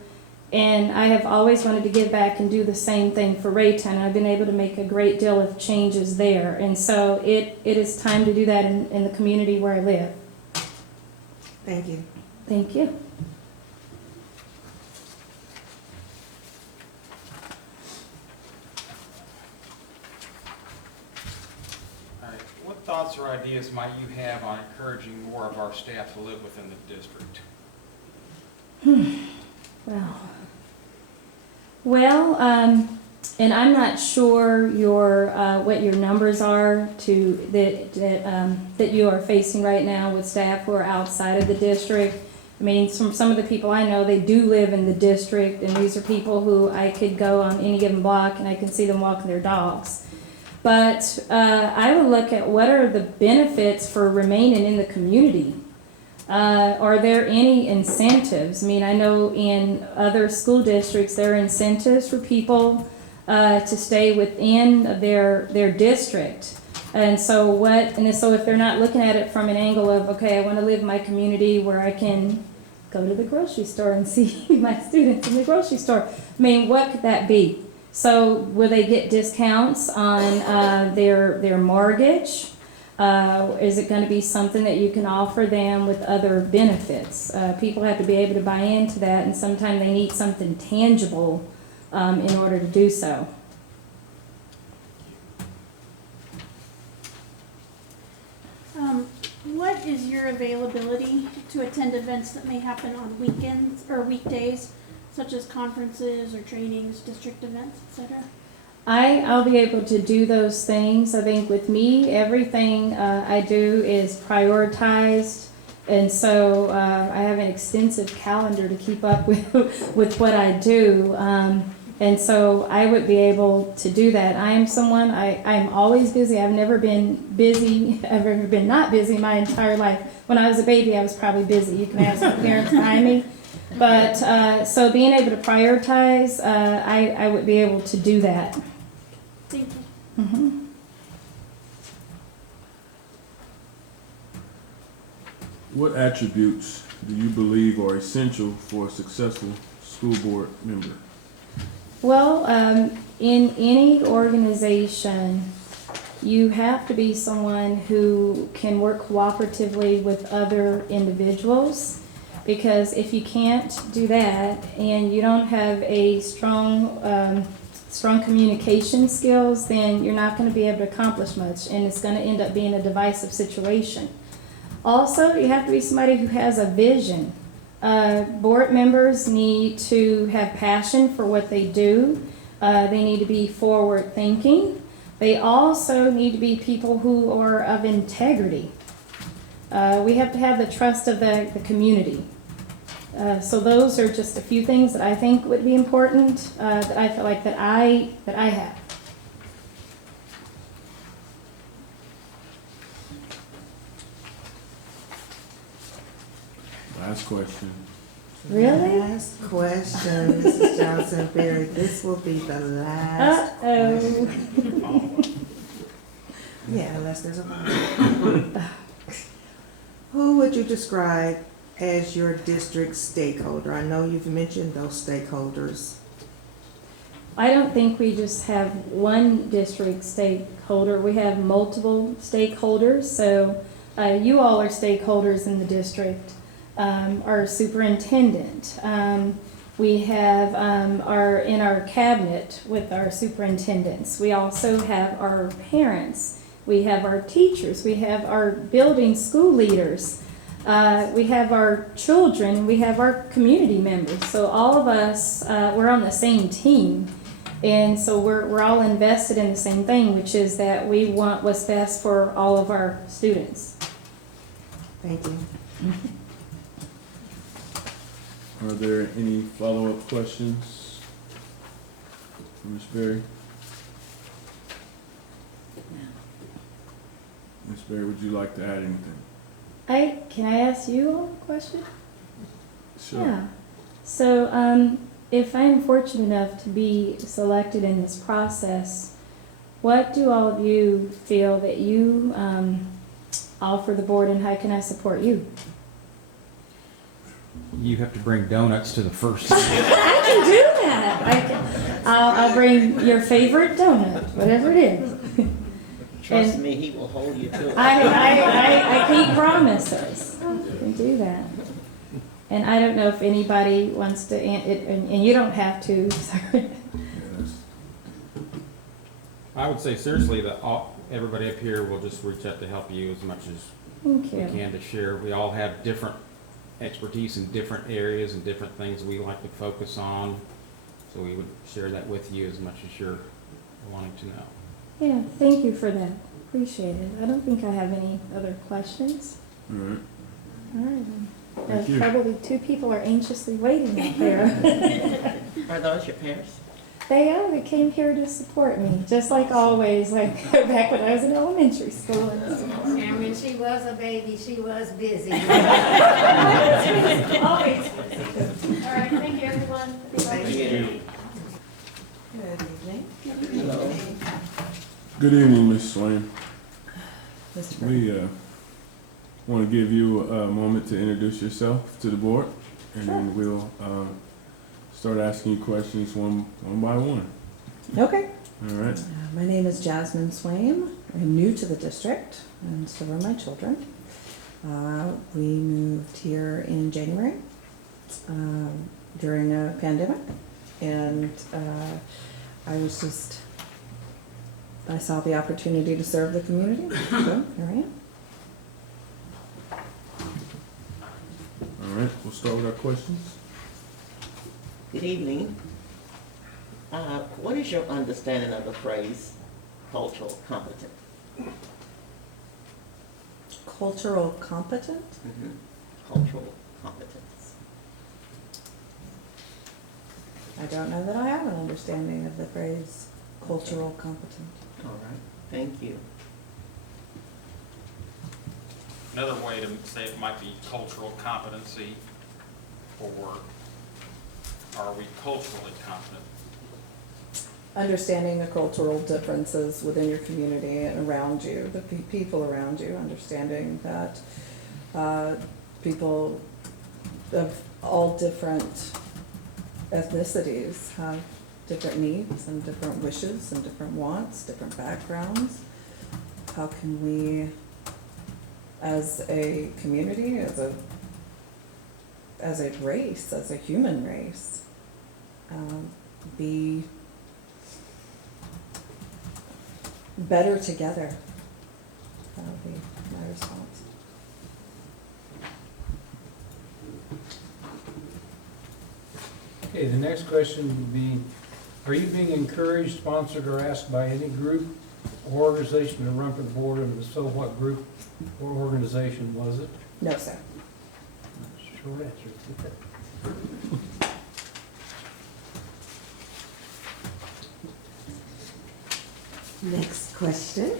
and I have always wanted to give back and do the same thing for Raytown. I've been able to make a great deal of changes there. And so it is time to do that in the community where I live. Thank you. Thank you. All right, what thoughts or ideas might you have on encouraging more of our staff to live within the district? Well, And I'm not sure what your numbers are that you are facing right now with staff who are outside of the district. I mean, from some of the people I know, they do live in the district, and these are people who I could go on any given block and I can see them walking their dogs. But I would look at what are the benefits for remaining in the community. Are there any incentives? I mean, I know in other school districts there are incentives for people to stay within their district. And so if they're not looking at it from an angle of, okay, I want to live in my community where I can go to the grocery store and see my students in the grocery store. I mean, what could that be? So will they get discounts on their mortgage? Is it going to be something that you can offer them with other benefits? People have to be able to buy into that, and sometimes they need something tangible in order to do so. What is your availability to attend events that may happen on weekends or weekdays, such as conferences or trainings, district events, etc.? I'll be able to do those things. I think with me, everything I do is prioritized, and so I have an extensive calendar to keep up with what I do. And so I would be able to do that. I am someone, I'm always busy. I've never been busy, I've never been not busy my entire life. When I was a baby, I was probably busy. You can ask my parents behind me. But, so being able to prioritize, I would be able to do that. Thank you. Mm-hmm. What attributes do you believe are essential for a successful school board member? Well, in any organization, you have to be someone who can work cooperatively with other individuals, because if you can't do that and you don't have a strong communication skills, then you're not going to be able to accomplish much, and it's going to end up being a divisive situation. Also, you have to be somebody who has a vision. Board members need to have passion for what they do. They need to be forward thinking. They also need to be people who are of integrity. We have to have the trust of the community. So those are just a few things that I think would be important, that I feel like that I have. Last question. Really? Last question, Mrs. Johnsonberry. This will be the last question. Yeah, unless there's a problem. Who would you describe as your district stakeholder? I know you've mentioned those stakeholders. I don't think we just have one district stakeholder. We have multiple stakeholders. So you all are stakeholders in the district. Our superintendent. We have in our cabinet with our superintendents. We also have our parents. We have our teachers. We have our building school leaders. We have our children. We have our community members. So all of us, we're on the same team. And so we're all invested in the same thing, which is that we want what's best for all of our students. Thank you. Are there any follow-up questions for Ms. Berry? Ms. Berry, would you like to add anything? Can I ask you all a question? Sure. Yeah. So if I'm fortunate enough to be selected in this process, what do all of you feel that you offer the board, and how can I support you? You have to bring donuts to the first. I can do that. I'll bring your favorite donut, whatever it is. Trust me, he will hold you to it. I keep promises. I can do that. And I don't know if anybody wants to, and you don't have to. Sorry. I would say seriously that everybody up here will just reach out to help you as much as we can to share. We all have different expertise in different areas and different things we like to focus on. So we would share that with you as much as you're wanting to know. Yeah, thank you for that. Appreciate it. I don't think I have any other questions. All right. All right. Then. Thank you. Probably 2 people are anxiously waiting out there. Are those your parents? They are. They came here to support me, just like always, like back when I was in elementary school. And when she was a baby, she was busy. Always. All right, thank you, everyone. Thank you. Good evening. Hello. Good evening, Ms. Swain. Mr. We want to give you a moment to introduce yourself to the board, and then we'll start asking you questions one by one. Okay. All right. My name is Jasmine Swain. I'm new to the district, and so are my children. We moved here in January during a pandemic, and I saw the opportunity to serve the community, so here I am. All right. We'll start with our questions. Good evening. What is your understanding of the phrase cultural competence? Cultural competent? Cultural competence. I don't know that I have an understanding of the phrase cultural competent. All right, thank you. Another way to say it might be cultural competency, or are we culturally competent? Understanding the cultural differences within your community and around you, the people around you, understanding that people of all different ethnicities have different needs and different wishes and different wants, different backgrounds. How can we, as a community, as a race, as a human race, be better together? That would be my response. Okay, the next question would be, are you being encouraged, sponsored, or asked by any group or organization to run for the board, and if so, what group or organization was it? No, sir. Short answer. Next question.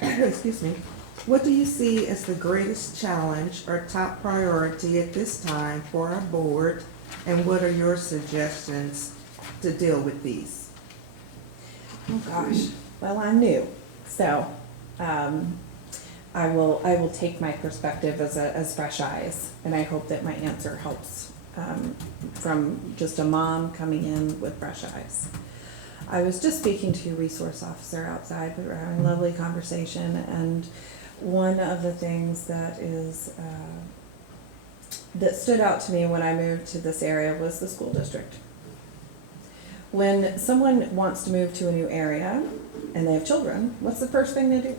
Excuse me. What do you see as the greatest challenge or top priority at this time for our board, and what are your suggestions to deal with these? Oh gosh. Well, I'm new, so I will take my perspective as fresh eyes, and I hope that my answer helps from just a mom coming in with fresh eyes. I was just speaking to your resource officer outside. We were having a lovely conversation, and one of the things that stood out to me when I moved to this area was the school district. When someone wants to move to a new area and they have children, what's the first thing they do?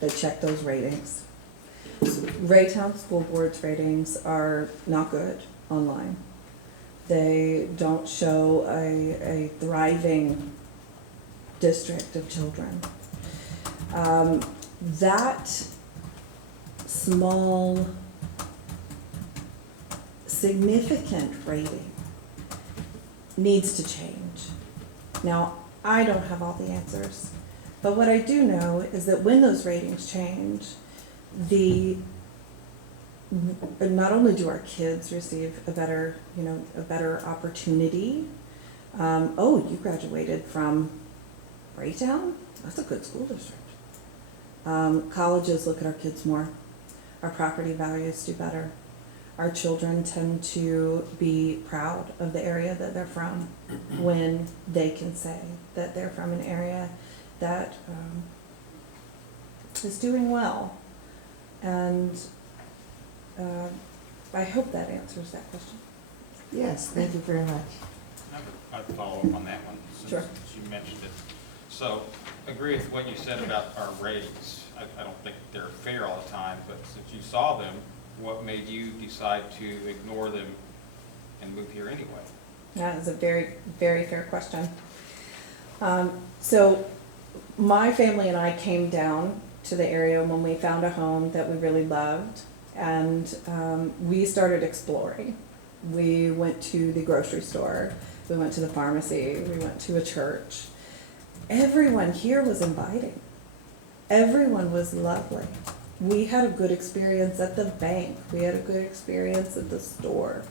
They check those ratings. Raytown School Board's ratings are not good online. They don't show a thriving district of children. That small, significant rating needs to change. Now, I don't have all the answers, but what I do know is that when those ratings change, not only do our kids receive a better opportunity. Oh, you graduated from Raytown? That's a good school district. Colleges look at our kids more. Our property values do better. Our children tend to be proud of the area that they're from when they can say that they're from an area that is doing well. And I hope that answers that question. Yes, thank you very much. I'd follow up on that one, Sure. since you mentioned it. So, agree with what you said about our ratings. I don't think they're fair all the time, but since you saw them, what made you decide to ignore them and move here anyway? That is a very, very fair question. So my family and I came down to the area when we found a home that we really loved, and we started exploring. We went to the grocery store, we went to the pharmacy, we went to a church. Everyone here was inviting. Everyone was lovely. We had a good experience at the bank. We had a good experience at the store.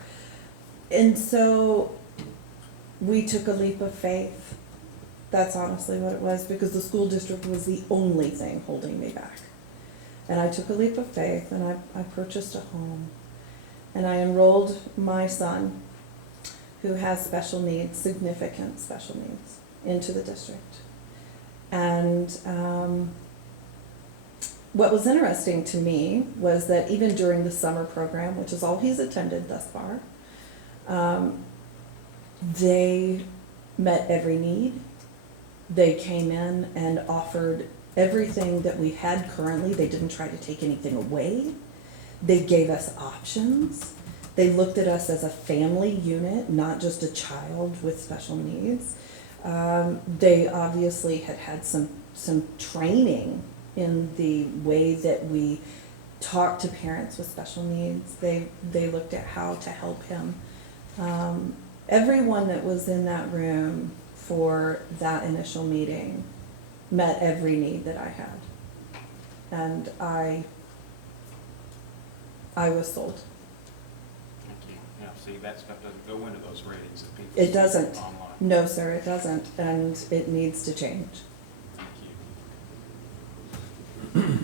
And so we took a leap of faith. That's honestly what it was, because the school district was the only thing holding me back. And I took a leap of faith and I purchased a home. And I enrolled my son, who has special needs, significant special needs, into the district. And what was interesting to me was that even during the summer program, which is all he's attended thus far, they met every need. They came in and offered everything that we had currently. They didn't try to take anything away. They gave us options. They looked at us as a family unit, not just a child with special needs. They obviously had had some training in the way that we talk to parents with special needs. They looked at how to help him. Everyone that was in that room for that initial meeting met every need that I had. And I was sold. Thank you. Yeah, see, that stuff doesn't go into those ratings that people It see doesn't. online. No, sir, it doesn't. And it needs to change. Thank you.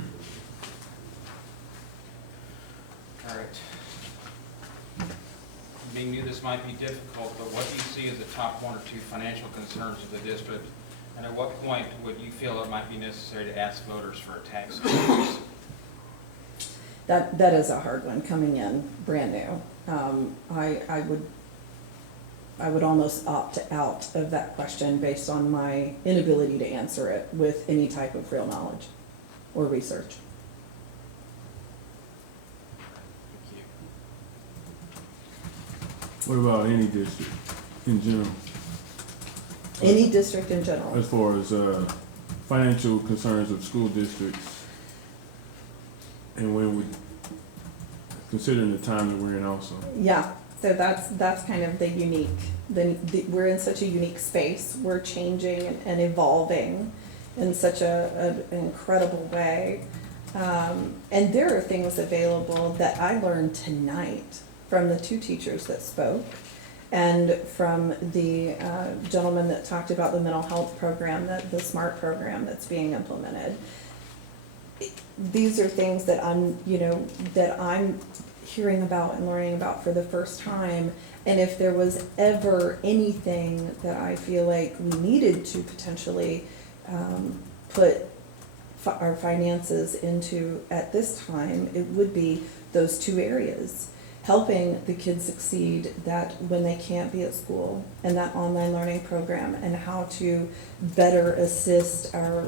All right. Being new, this might be difficult, but what do you see as the top one or two financial concerns of the district? And at what point would you feel it might be necessary to ask voters for a tax increase? That is a hard one coming in brand new. I would almost opt out of that question based on my inability to answer it with any type of real knowledge or research. What about any district in general? Any district in general. As far as financial concerns of school districts, and when we, considering the time that we're in also. Yeah, so that's kind of the unique, we're in such a unique space. We're changing and evolving in such an incredible way. And there are things available that I learned tonight from the two teachers that spoke, and from the gentleman that talked about the mental health program, the SMART program that's being implemented. These are things that I'm hearing about and learning about for the first time. And if there was ever anything that I feel like we needed to potentially put our finances into at this time, it would be those two areas. Helping the kids succeed that when they can't be at school, and that online learning program, and how to better assist our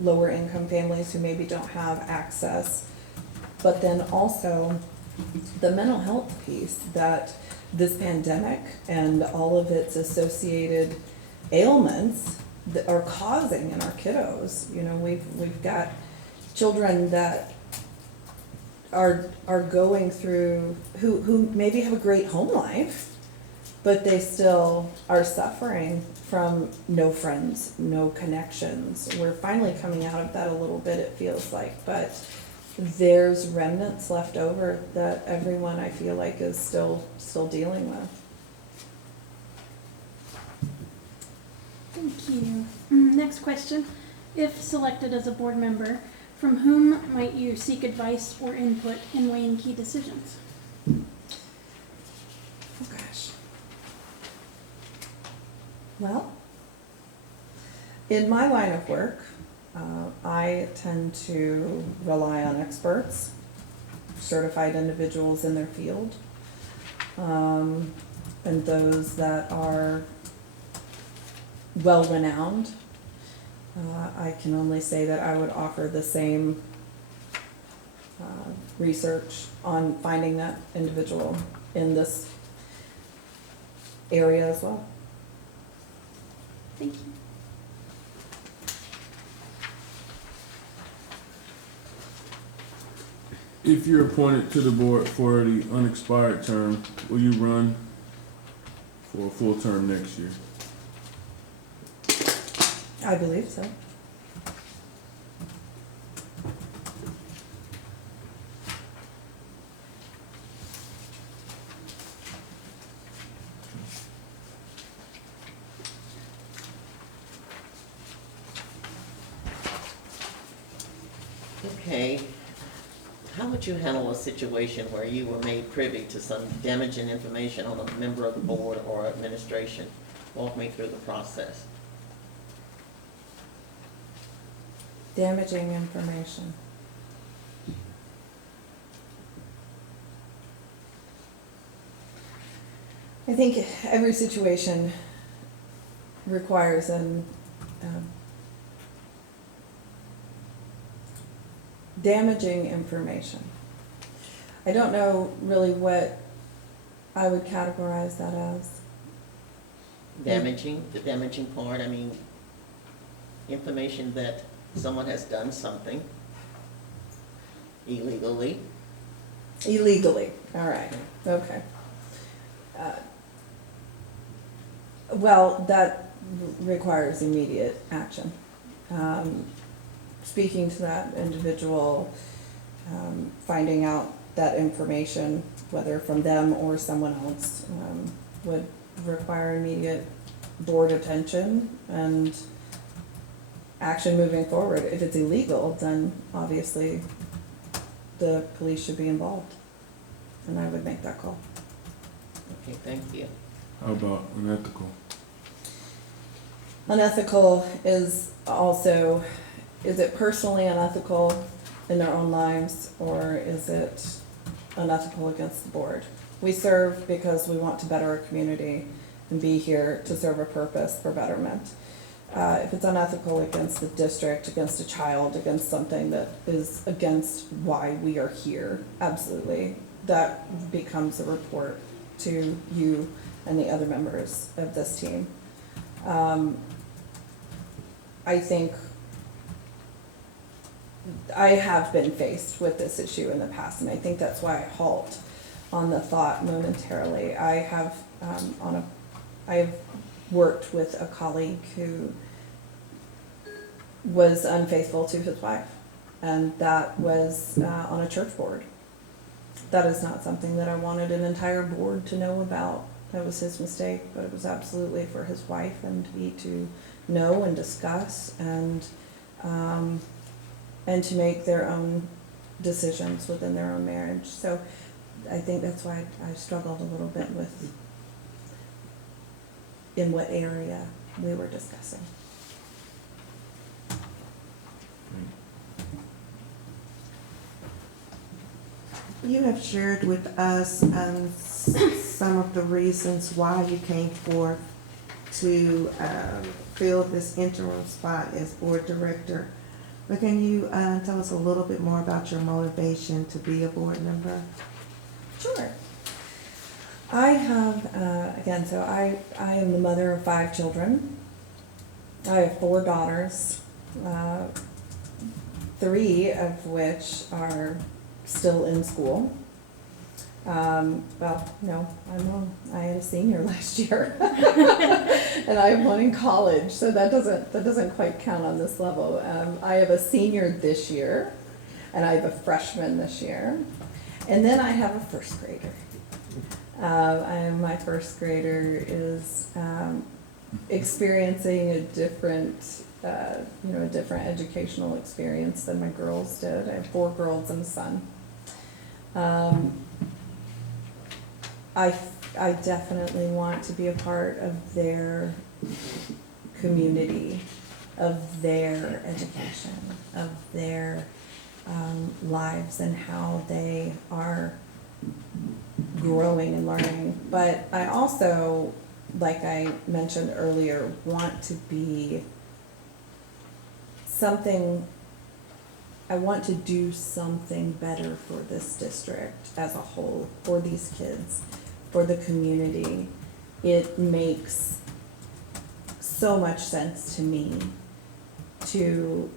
lower income families who maybe don't have access. But then also the mental health piece that this pandemic and all of its associated ailments that are causing in our kiddos. You know, we've got children that are going through, who maybe have a great home life, but they still are suffering from no friends, no connections. We're finally coming out of that a little bit, it feels like, but there's remnants left over that everyone, I feel like, is still dealing with. Thank you. Next question. If selected as a board member, from whom might you seek advice or input in weighing key decisions? Oh gosh. Well, in my line of work, I tend to rely on experts, certified individuals in their field, and those that are well-renowned. I can only say that I would offer the same research on finding that individual in this area as well. Thank you. If you're appointed to the board for the unexpired term, will you run for a full term next year? I believe so. Okay. How would you handle a situation where you were made privy to some damaging information on a member of the board or administration? Walk me through the process. Damaging information. I think every situation requires an damaging information. I don't know really what I would categorize that as. Damaging, the damaging part, I mean, information that someone has done something illegally. Illegally, all right, okay. Well, that requires immediate action. Speaking to that individual, finding out that information, whether from them or someone else, would require immediate board attention and action moving forward. If it's illegal, then obviously the police should be involved, and I would make that call. Okay, thank you. How about unethical? Unethical is also, is it personally unethical in their own lives, or is it unethical against the board? We serve because we want to better our community and be here to serve a purpose for betterment. If it's unethical against the district, against a child, against something that is against why we are here, absolutely, that becomes a report to you and the other members of this team. I think I have been faced with this issue in the past, and I think that's why I halt on the thought momentarily. I have worked with a colleague who was unfaithful to his wife, and that was on a church board. That is not something that I wanted an entire board to know about. That was his mistake, but it was absolutely for his wife and he to know and discuss and to make their own decisions within their own marriage. So I think that's why I struggled a little bit with in what area we were discussing. You have shared with us some of the reasons why you came forth to fill this interim spot as board director. But can you tell us a little bit more about your motivation to be a board member? Sure. I have, again, so I am the mother of 5 children. I have 4 daughters, 3 of which are still in school. Well, no, I'm wrong. I had a senior last year. And I have one in college, so that doesn't quite count on this level. I have a senior this year, and I have a freshman this year. And then I have a first grader. My first grader is experiencing a different educational experience than my girls did. I have 4 girls and a son. I definitely want to be a part of their community, of their education, of their lives and how they are growing and learning. But I also, like I mentioned earlier, want to be something, I want to do something better for this district as a whole, for these kids, for the community. it makes so much sense to me to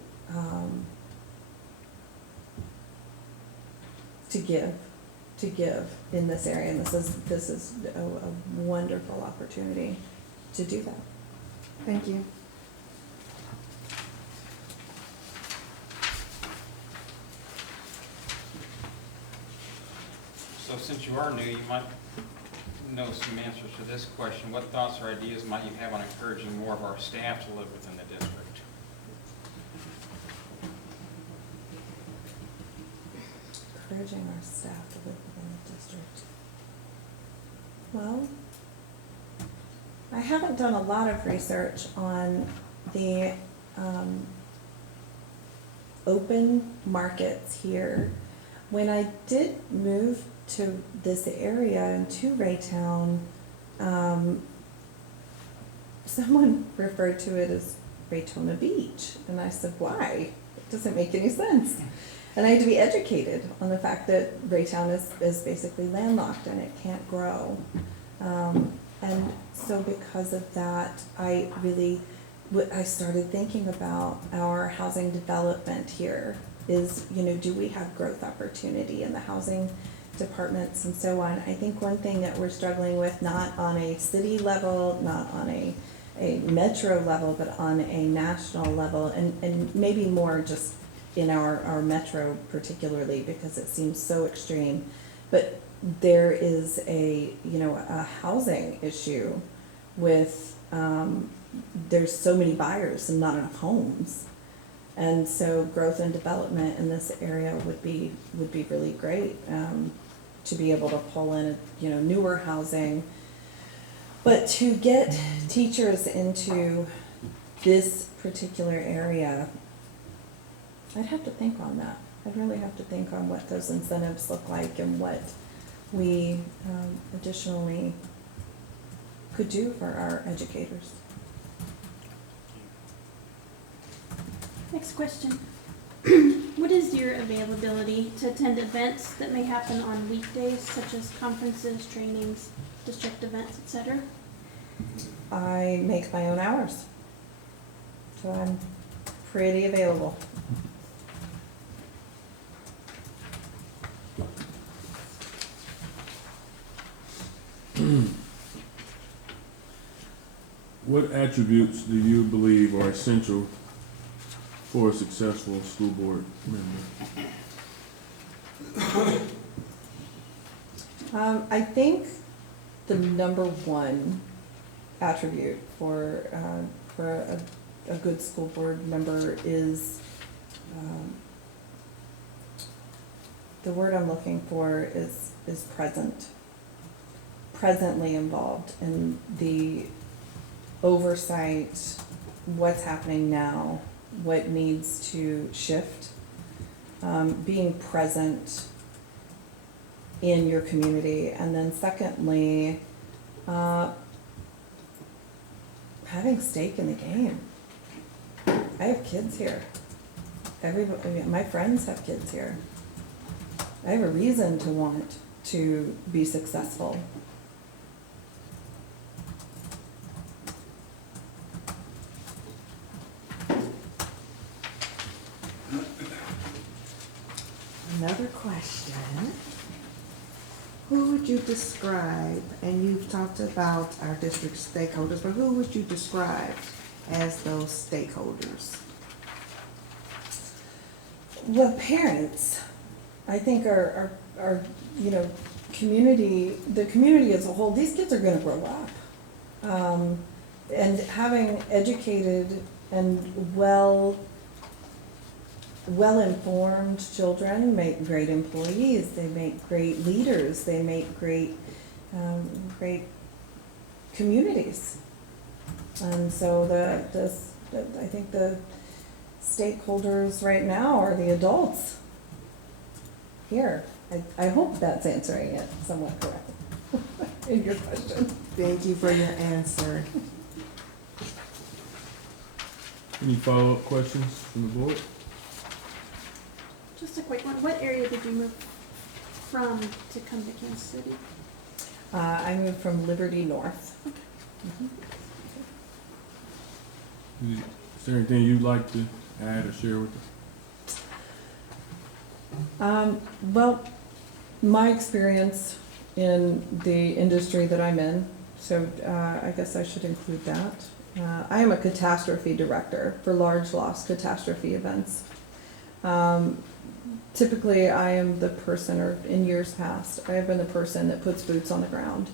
give in this area, and this is a wonderful opportunity to do that. Thank you. So since you are new, you might know some answers to this question. What thoughts or ideas might you have on encouraging more of our staff to live within the district? Encouraging our staff to live within the district. Well, I haven't done a lot of research on the open markets here. When I did move to this area and to Raytown, someone referred to it as Raytona Beach, and I said, why? It doesn't make any sense. And I had to be educated on the fact that Raytown is basically landlocked and it can't grow. And so because of that, I started thinking about our housing development here. Do we have growth opportunity in the housing departments and so on? I think one thing that we're struggling with, not on a city level, not on a metro level, but on a national level, and maybe more just in our metro particularly, because it seems so extreme. But there is a housing issue with, there's so many buyers and not enough homes. And so growth and development in this area would be really great, to be able to pull in, newer housing. But to get teachers into this particular area, I'd have to think on that. I'd really have to think on what those incentives look like and what we additionally could do for our educators. Next question. What is your availability to attend events that may happen on weekdays, such as conferences, trainings, district events, etc.? I make my own hours, so I'm pretty available. What attributes do you believe are essential for a successful school board member? I think the number one attribute for a good school board member is, the word I'm looking for is presently involved in the oversight, what's happening now, what needs to shift, being present in your community. And then secondly, having stake in the game. I have kids here. My friends have kids here. I have a reason to want to be successful. Another question. Who would you describe, and you've talked about our district stakeholders, but who would you describe as those stakeholders? Well, parents, I think are community, the community as a whole. These kids are gonna grow up. And having educated and well-informed children make great employees, they make great leaders, they make great communities. And so I think the stakeholders right now are the adults here. I hope that's answering it somewhat correctly in your question. Thank you for your answer. Any follow-up questions from the board? Just a quick one. What area did you move from to come to Kansas City? I moved from Liberty North. Is there anything you'd like to add or share with us? Well, my experience in the industry that I'm in, so I guess I should include that. I am a catastrophe director for large loss catastrophe events. Typically, I am the person, or in years past, I have been the person that puts boots on the ground.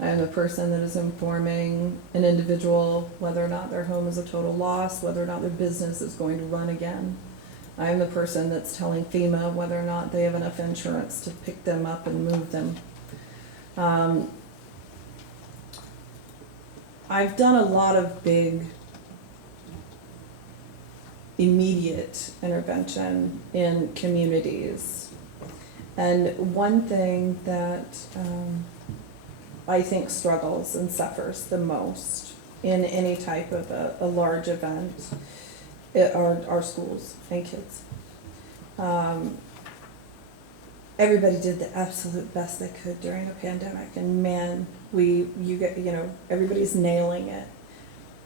I am the person that is informing an individual whether or not their home is a total loss, whether or not their business is going to run again. I am the person that's telling FEMA whether or not they have enough insurance to pick them up and move them. I've done a lot of big immediate intervention in communities. And one thing that I think struggles and suffers the most in any type of a large event are schools and kids. Everybody did the absolute best they could during a pandemic, and man, everybody's nailing it.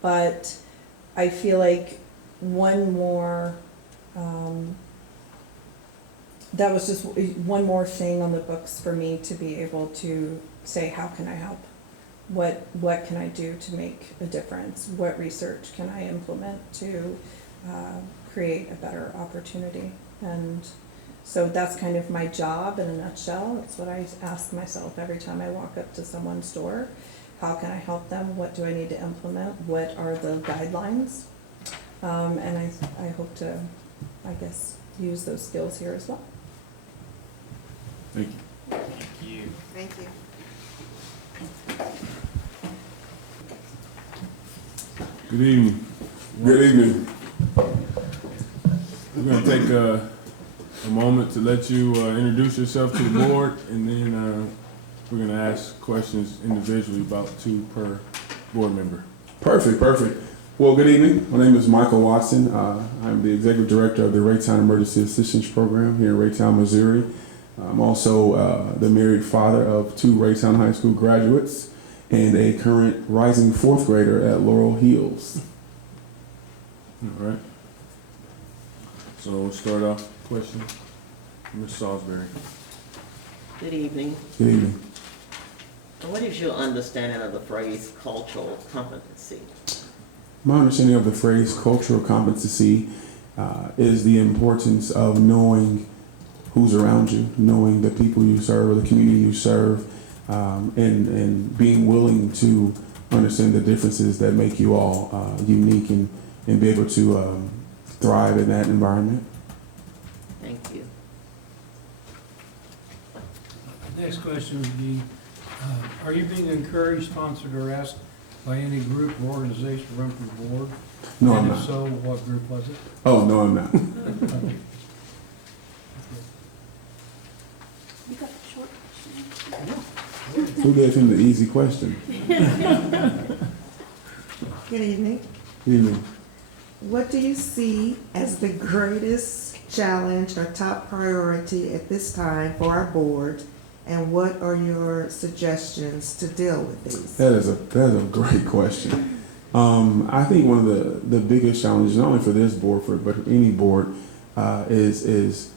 But I feel like one more, that was just one more thing on the books for me to be able to say, how can I help? What can I do to make a difference? What research can I implement to create a better opportunity? And so that's kind of my job in a nutshell. It's what I ask myself every time I walk up to someone's door. How can I help them? What do I need to implement? What are the guidelines? And I hope to, I guess, use those skills here as well. Thank you. Thank you. Thank you. Good evening. Good evening. We're going to take a moment to let you introduce yourself to the board, and then we're going to ask questions individually, about 2 per board member. Perfect. Well, good evening. My name is Michael Watson. I'm the Executive Director of the Raytown Emergency Assistance Program here in Raytown, Missouri. I'm also the married father of 2 Raytown High School graduates and a current rising 4th grader at Laurel Hills. All right. So we'll start off question. Ms. Salisbury. Good evening. Good evening. What is your understanding of the phrase cultural competency? My understanding of the phrase cultural competency is the importance of knowing who's around you, knowing the people you serve or the community you serve, and being willing to understand the differences that make you all unique and be able to thrive in that environment. Thank you. Next question would be, are you being encouraged, sponsored, or asked by any group or organization to run for the board? No, and I'm if not. so, what group was it? Oh, no, I'm not. Okay. You got a short question. Who gave him the easy question? Good evening. Good evening. What do you see as the greatest challenge or top priority at this time for our board? And what are your suggestions to deal with these? That is a great question. I think one of the biggest challenges, not only for this board, but for any board, is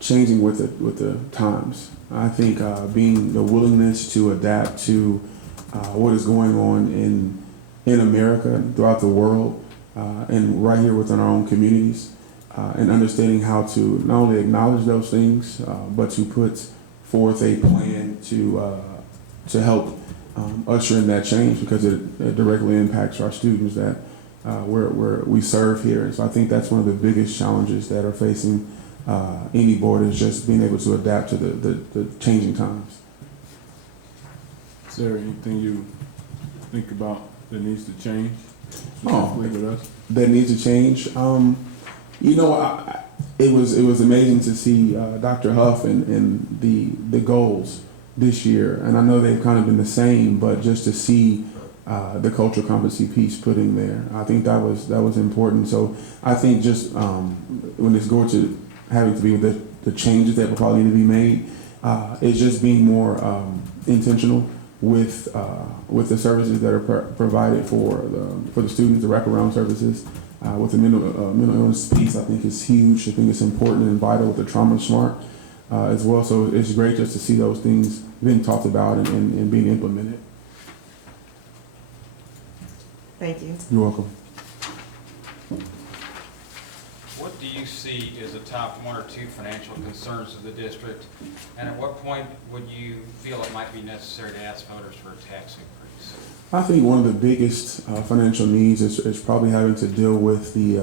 changing with the times. I think being the willingness to adapt to what is going on in America, throughout the world, and right here within our own communities, and understanding how to not only acknowledge those things, but to put forth a plan to help usher in that change, because it directly impacts our students that we serve here. And so I think that's one of the biggest challenges that are facing any board, is just being able to adapt to the changing times. Is there anything you think about that needs to change? With us? That needs to change. It was amazing to see Dr. Huff and the goals this year, and I know they've kind of been the same, but just to see the cultural competency piece put in there, I think that was important. So I think just when it's going to having to be the changes that will probably need to be made, it's just being more intentional with the services that are provided for the students, the wraparound services. With the mental illness piece, I think is huge. I think it's important and vital with the Trauma Smart as well. So it's great just to see those things being talked about and being implemented. Thank you. You're welcome. What do you see as the top 1 or 2 financial concerns of the district? And at what point would you feel it might be necessary to ask voters for a tax increase? I think one of the biggest financial needs is probably having to deal with the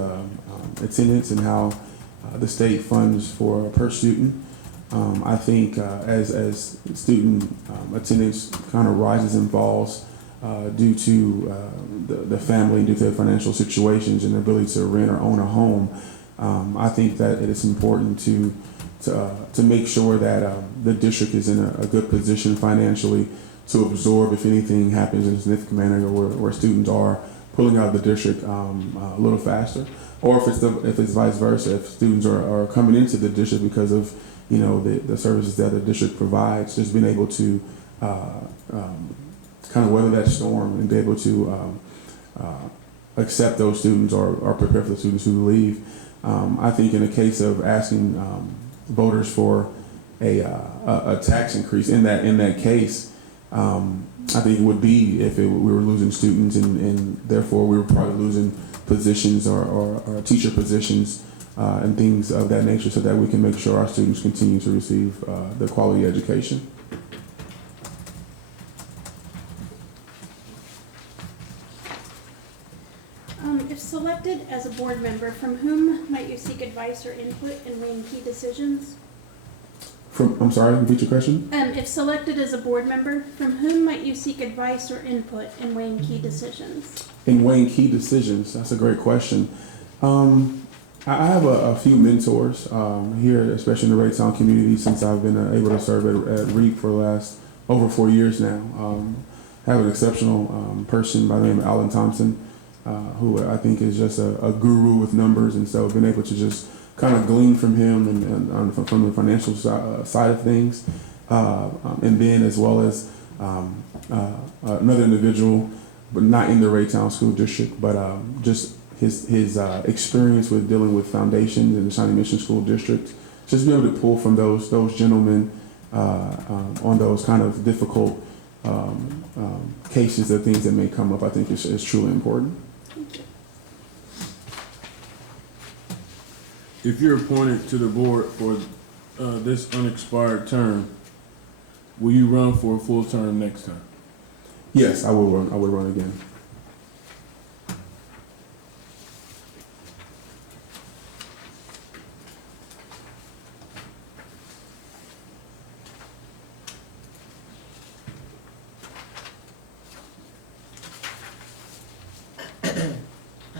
attendance and how the state funds for per student. I think as student attendance kind of rises and falls due to the family, due to their financial situations and their ability to rent or own a home, I think that it is important to make sure that the district is in a good position financially to absorb if anything happens in a significant manner, or where students are pulling out of the district a little faster, or if it's vice versa, if students are coming into the district because of the services that the district provides, just being able to kind of weather that storm and be able to accept those students or prepare for the students who leave. I think in the case of asking voters for a tax increase, in that case, I think it would be if we were losing students and therefore we were probably losing positions or teacher positions and things of that nature, so that we can make sure our students continue to receive the quality education. If selected as a board member, from whom might you seek advice or input in weighing key decisions? I'm sorry, repeat your question? If selected as a board member, from whom might you seek advice or input in weighing key decisions? In weighing key decisions, that's a great question. I have a few mentors here, especially in the Raytown community, since I've been able to serve at REAP for the last over 4 years now. I have an exceptional person by the name of Alan Thompson, who I think is just a guru with numbers, and so I've been able to just kind of glean from him and from the financial side of things, and then as well as another individual, but not in the Raytown School District, but just his experience with dealing with foundations in the Shawnee Mission School District. Just be able to pull from those gentlemen on those kind of difficult cases, the things that may come up, I think is truly important. If you're appointed to the board for this unexpired term, will you run for a full term next time? Yes, I will run. I will run again.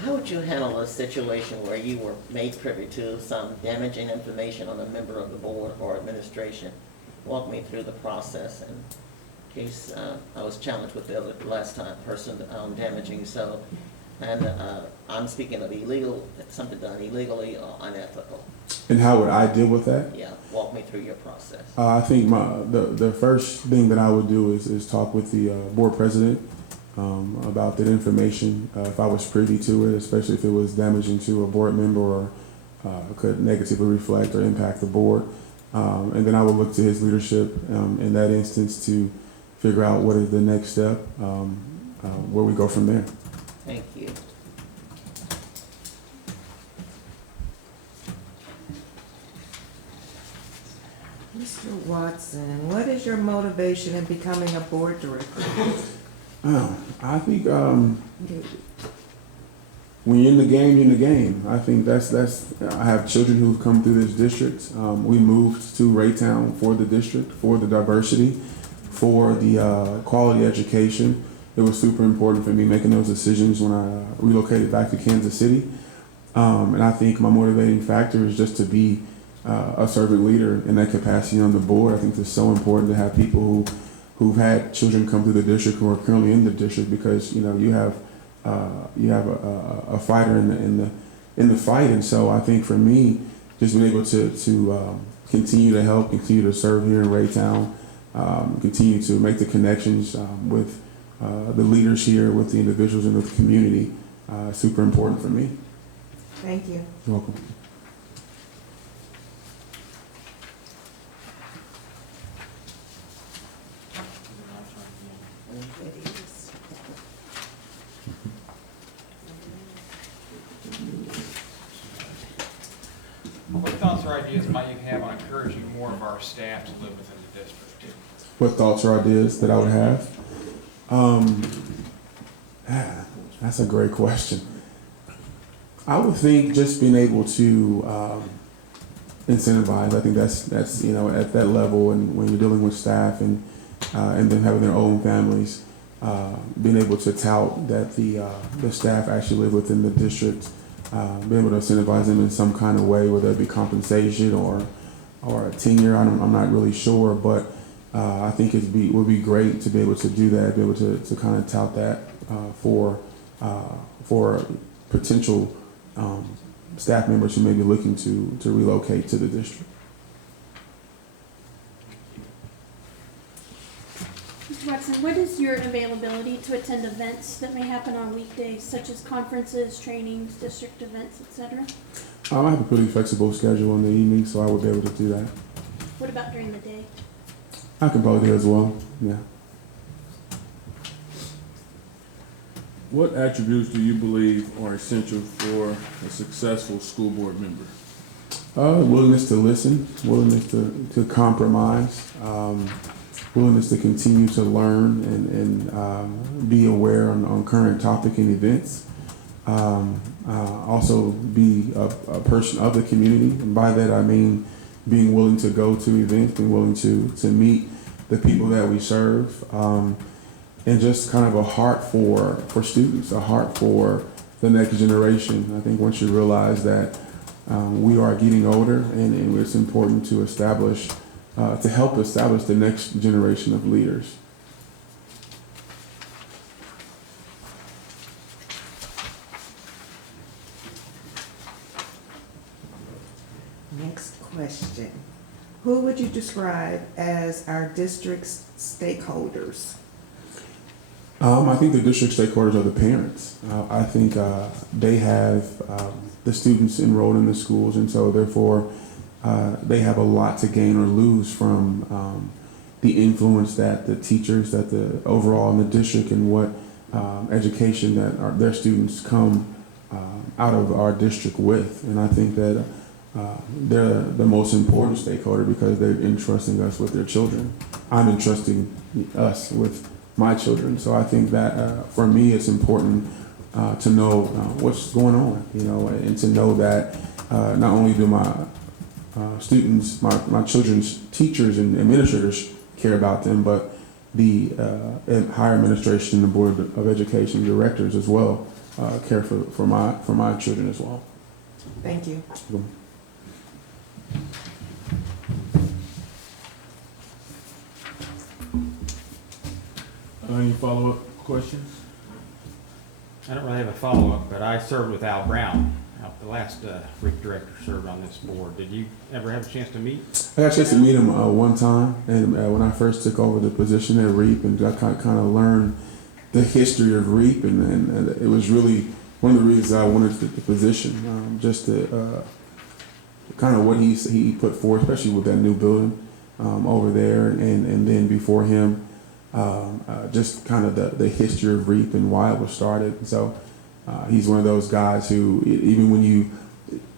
How would you handle a situation where you were made privy to some damaging information on a member of the board or administration? Walk me through the process in case I was challenged with the last time person damaging. So, and I'm speaking of illegal, something done illegally or unethical. And how would I deal with that? Yeah, walk me through your process. I think the first thing that I would do is talk with the board president about that information, if I was privy to it, especially if it was damaging to a board member or could negatively reflect or impact the board. And then I would look to his leadership in that instance to figure out what is the next step, where we go from there. Thank you. Mr. Watson, what is your motivation in becoming a board director? I think when you're in the game, you're in the game. I think that's. I have children who've come through this district. We moved to Raytown for the district, for the diversity, for the quality education. It was super important for me making those decisions when I relocated back to Kansas City. And I think my motivating factor is just to be a servant leader in that capacity on the board. I think it's so important to have people who've had children come through the district who are currently in the district, because you have a fighter in the fight. And so I think for me, just being able to continue to help, continue to serve here in Raytown, continue to make the connections with the leaders here, with the individuals in the community. Super important for me. Thank you. You're welcome. What thoughts or ideas might you have on encouraging more of our staff to live within the district? What thoughts or ideas that I would have? That's a great question. I would think just being able to incentivize. I think that's at that level, and when you're dealing with staff and them having their own families, being able to tout that the staff actually live within the district, being able to incentivize them in some kind of way, whether it be compensation or a tenure. I'm not really sure, but I think would be great to be able to do that, be able to kind of tout that for potential staff members who may be looking to relocate to the district. Mr. Watson, what is your availability to attend events that may happen on weekdays, such as conferences, trainings, district events, etc.? I have a pretty flexible schedule in the evening, so I would be able to do that. What about during the day? I can probably do as well, yeah. What attributes do you believe are essential for a successful school board member? Willingness to listen, willingness to compromise, willingness to continue to learn and be aware on current topic and events. Also be a person of the community, and by that I mean being willing to go to events, being willing to meet the people that we serve, and just kind of a heart for students, a heart for the next generation. I think once you realize that we are getting older, and it's important to help establish the next generation of leaders. Next question. Who would you describe as our district's stakeholders? I think the district stakeholders are the parents. I think they have the students enrolled in the schools, and so therefore they have a lot to gain or lose from the influence that the teachers, that the overall in the district, and what education that their students come out of our district with. And I think that they're the most important stakeholder because they're entrusting us with their children. I'm entrusting us with my children. So I think that for me, it's important to know what's going on, and to know that not only do my students, my children's teachers and administrators care about them, but the higher administration and the Board of Education directors as well care for my children as well. Thank you. Any follow-up questions? I don't really have a follow-up, but I served with Al Brown. The last REAP director served on this board. Did you ever have a chance to meet? I got a chance to meet him one time, and when I first took over the position at REAP, and I kind of learned the history of REAP, and it was really one of the reasons I wanted the position, just to kind of what he put forth, especially with that new building over there, and then before him, just kind of the history of REAP and why it was started. So he's one of those guys who, even when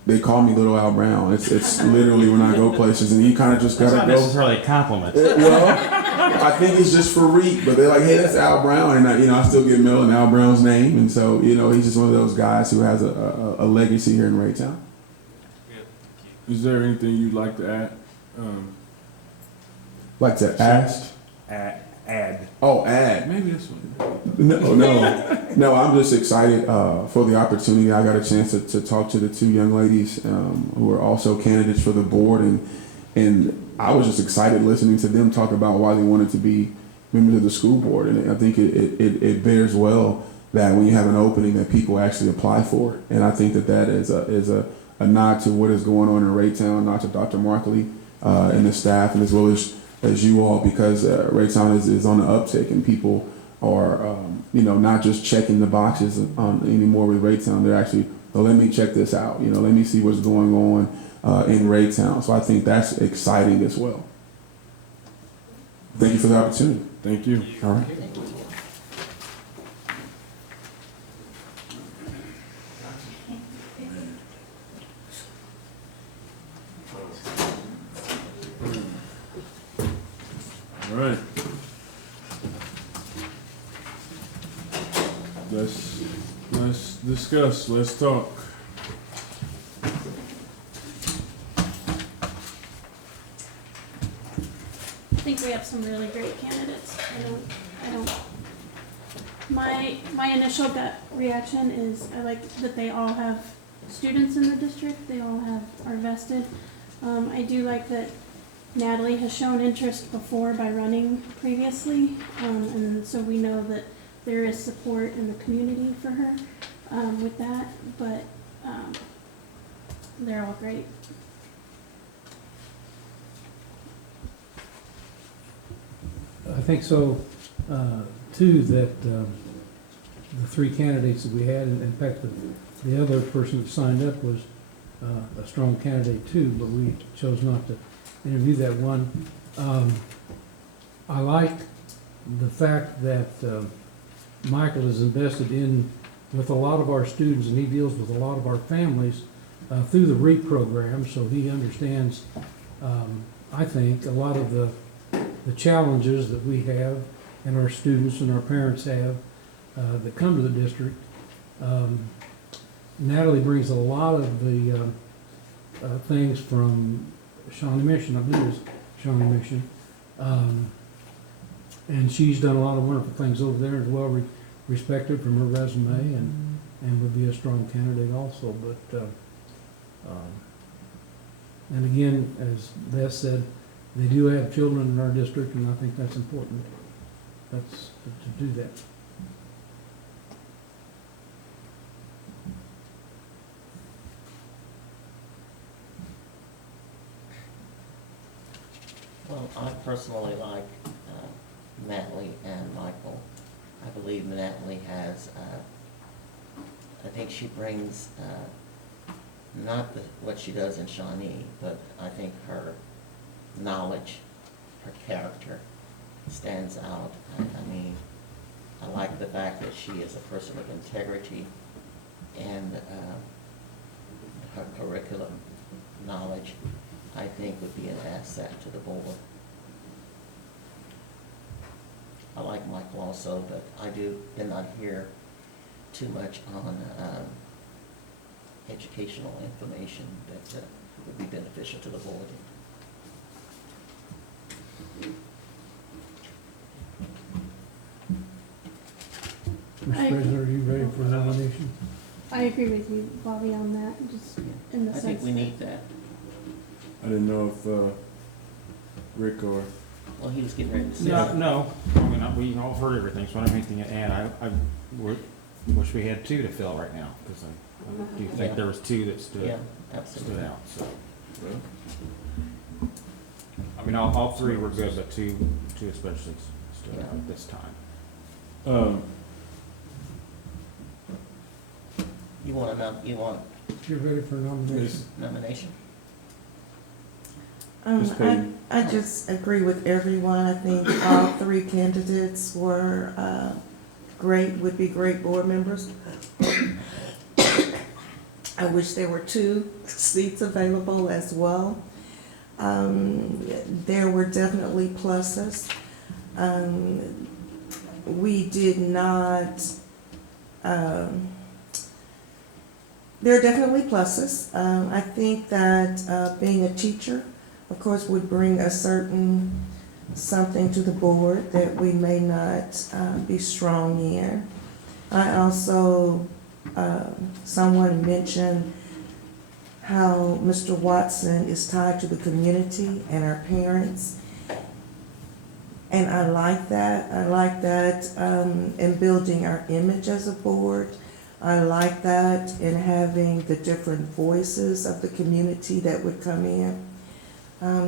they call me Little Al Brown, it's literally when I go places, and you kind of just gotta go. That's not necessarily a compliment. Well, I think it's just for REAP, but they're like, hey, that's Al Brown, and I still get mail in Al Brown's name, and so he's just one of those guys who has a legacy here in Raytown. Is there anything you'd like to add? Like to ask? Add. Oh, add. Maybe that's what. No. I'm just excited for the opportunity. I got a chance to talk to the two young ladies who are also candidates for the board, and I was just excited listening to them talk about why they wanted to be members of the school board. And I think it bears well that when you have an opening, that people actually apply for it. And I think that is a nod to what is going on in Raytown, nod to Dr. Markley and the staff, and as well as as you all, because Raytown is on the uptick, and people are, not just checking the boxes anymore with Raytown. They're actually, oh, let me check this out. Let me see what's going on in Raytown. So I think that's exciting as well. Thank you for the opportunity. Thank you. All right. All right. Let's discuss, let's talk. I think we have some really great candidates. My initial gut reaction is I like that they all have students in the district. They all are vested. I do like that Natalie has shown interest before by running previously, and so we know that there is support in the community for her with that, but they're all great. I think so, too, that the three candidates that we had, in fact, the other person that signed up was a strong candidate too, but we chose not to interview that one. I like the fact that Michael is invested with a lot of our students, and he deals with a lot of our families through the REAP program, so he understands, I think, a lot of the challenges that we have and our students and our parents have that come to the district. Natalie brings a lot of the things from Shawnee Mission, I believe it's Shawnee Mission. And she's done a lot of wonderful things over there, and well respected from her resume, and would be a strong candidate also. But and again, as Beth said, they do have children in our district, and I think that's important. That's to do that. Well, I personally like Natalie and Michael. I believe Natalie has, I think she brings not what she does in Shawnee, but I think her knowledge, her character stands out. I mean, I like the fact that she is a person of integrity, and her curriculum knowledge, I think, would be an asset to the board. I like Michael also, but I did not hear too much on educational information that would be beneficial to the board. Mr. President, are you ready for nomination? I agree with you, Bobby, on that, just in the I sense think we that- need that. I didn't know if Rick or... Well, he was getting ready to say. No, I mean, we all heard everything, so I don't have anything to add. I wish we had two to fill right now, because I do think there was two that stood out, so. I mean, all three were good, but two especially stood out at this time. You want You're ready for nomination? nomination? I just agree with everyone. I think all three candidates were great, would be great board members. I wish there were 2 seats available as well. There were definitely pluses. We did not, there are definitely pluses. I think that being a teacher, of course, would bring a certain something to the board that we may not be strong in. I also, someone mentioned how Mr. Watson is tied to the community and our parents. And I like that. I like that in building our image as a board. I like that in having the different voices of the community that would come in.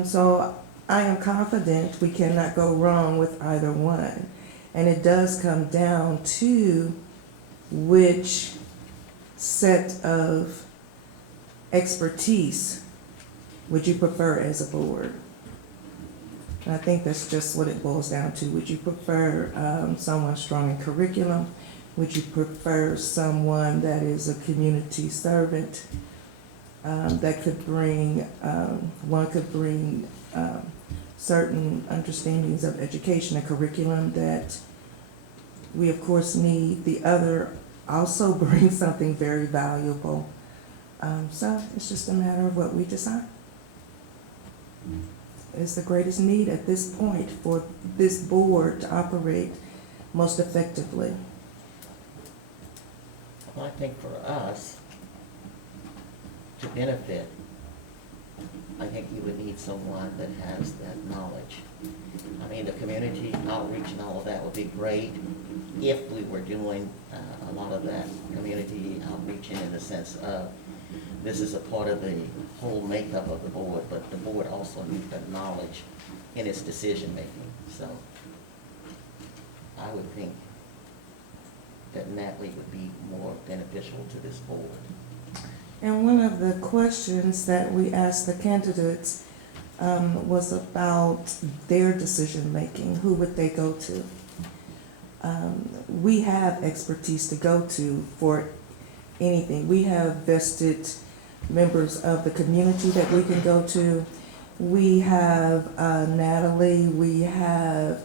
So I am confident we cannot go wrong with either one. And it does come down to which set of expertise would you prefer as a board? And I think that's just what it boils down to. Would you prefer someone strong in curriculum? Would you prefer someone that is a community servant that could bring, one could bring certain understandings of education and curriculum that we of course need. The other also brings something very valuable. So it's just a matter of what we decide is the greatest need at this point for this board to operate most effectively. Well, I think for us to benefit, I think you would need someone that has that knowledge. I mean, the community outreach and all of that would be great if we were doing a lot of that community outreach in the sense of this is a part of the whole makeup of the board, but the board also needs that knowledge in its decision making. So I would think that Natalie would be more beneficial to this board. And one of the questions that we asked the candidates was about their decision-making. Who would they go to? We have expertise to go to for anything. We have vested members of the community that we can go to. We have Natalie, we have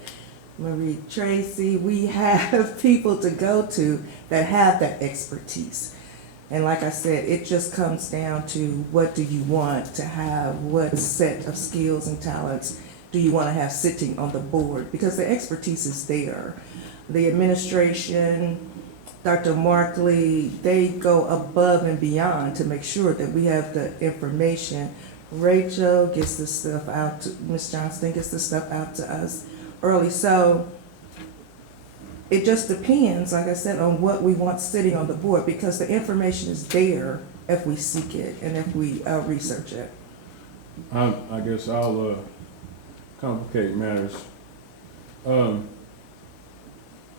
Marie Tracy, we have people to go to that have that expertise. And like I said, it just comes down to what do you want to have, what set of skills and talents do you want to have sitting on the board, because the expertise is there. The administration, Dr. Markley, they go above and beyond to make sure that we have the information. Rachel gets the stuff out to, Ms. Johnston gets the stuff out to us early. So it just depends, like I said, on what we want sitting on the board, because the information is there if we seek it and if we research it. I guess I'll complicate matters.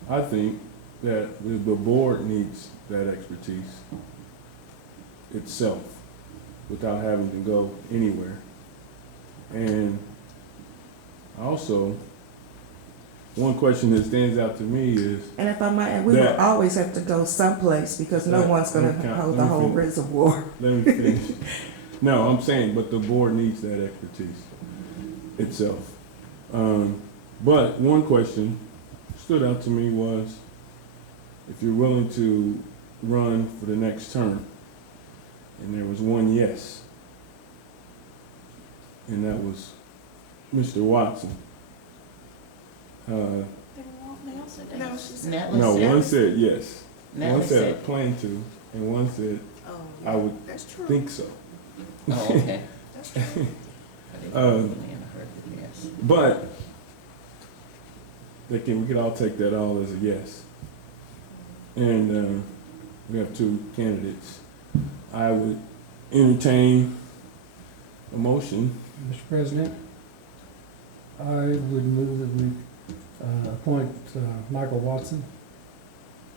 I think that the board needs that expertise itself without having to go anywhere. And also, one question that stands out to me is, and if I might, we will always have to go someplace because no one's going to hold the whole reservoir. Let me finish. No, I'm saying, but the board needs that expertise itself. But one question stood out to me was, if you're willing to run for the next term, and there was one yes, and that was Mr. Watson. They also did. No, one said yes. Natalie One said I said, plan to, and one said I would think so. oh, okay. That's true. Yes. But we could all take that all as a yes. And we have two candidates. I would entertain a motion. Mr. President, I would move that we appoint Michael Watson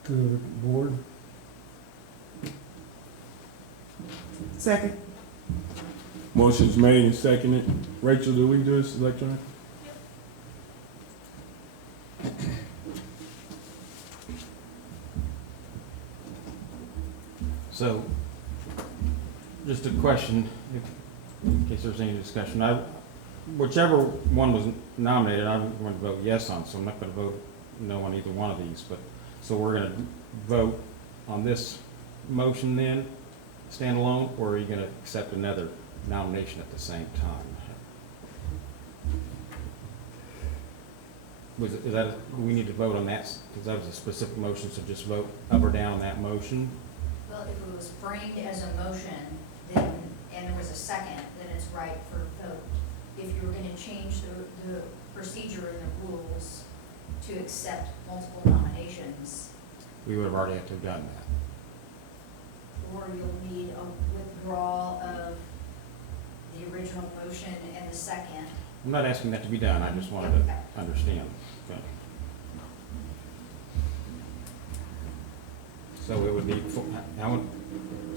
to the board. Second. Motion's made and seconded. Rachel, do we do this electronically? So, just a question, in case there's any discussion. Whichever one was nominated, I'm going to vote yes on, so I'm not going to vote no on either one of these. But so we're going to vote on this motion then, standalone, or are you going to accept another nomination at the same time? We need to vote on that because that was a specific motion, so just vote up or down on that motion. Well, if it was framed as a motion, then, and there was a second, then it's right for vote. If you were gonna change the procedure and the rules to accept multiple nominations, We would have already had to have done that. or you'll need a withdrawal of the original original motion and the second. I'm not asking that to be done, I just wanted to understand. Okay. So it would need,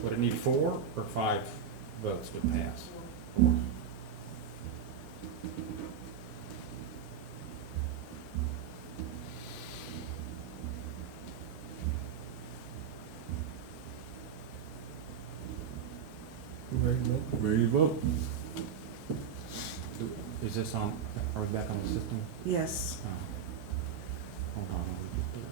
would it need 4 or 5 votes to pass? 4. Ready to vote? Ready to vote? Is this on, are we back on the system? Yes. Oh. Hold on, let me get there.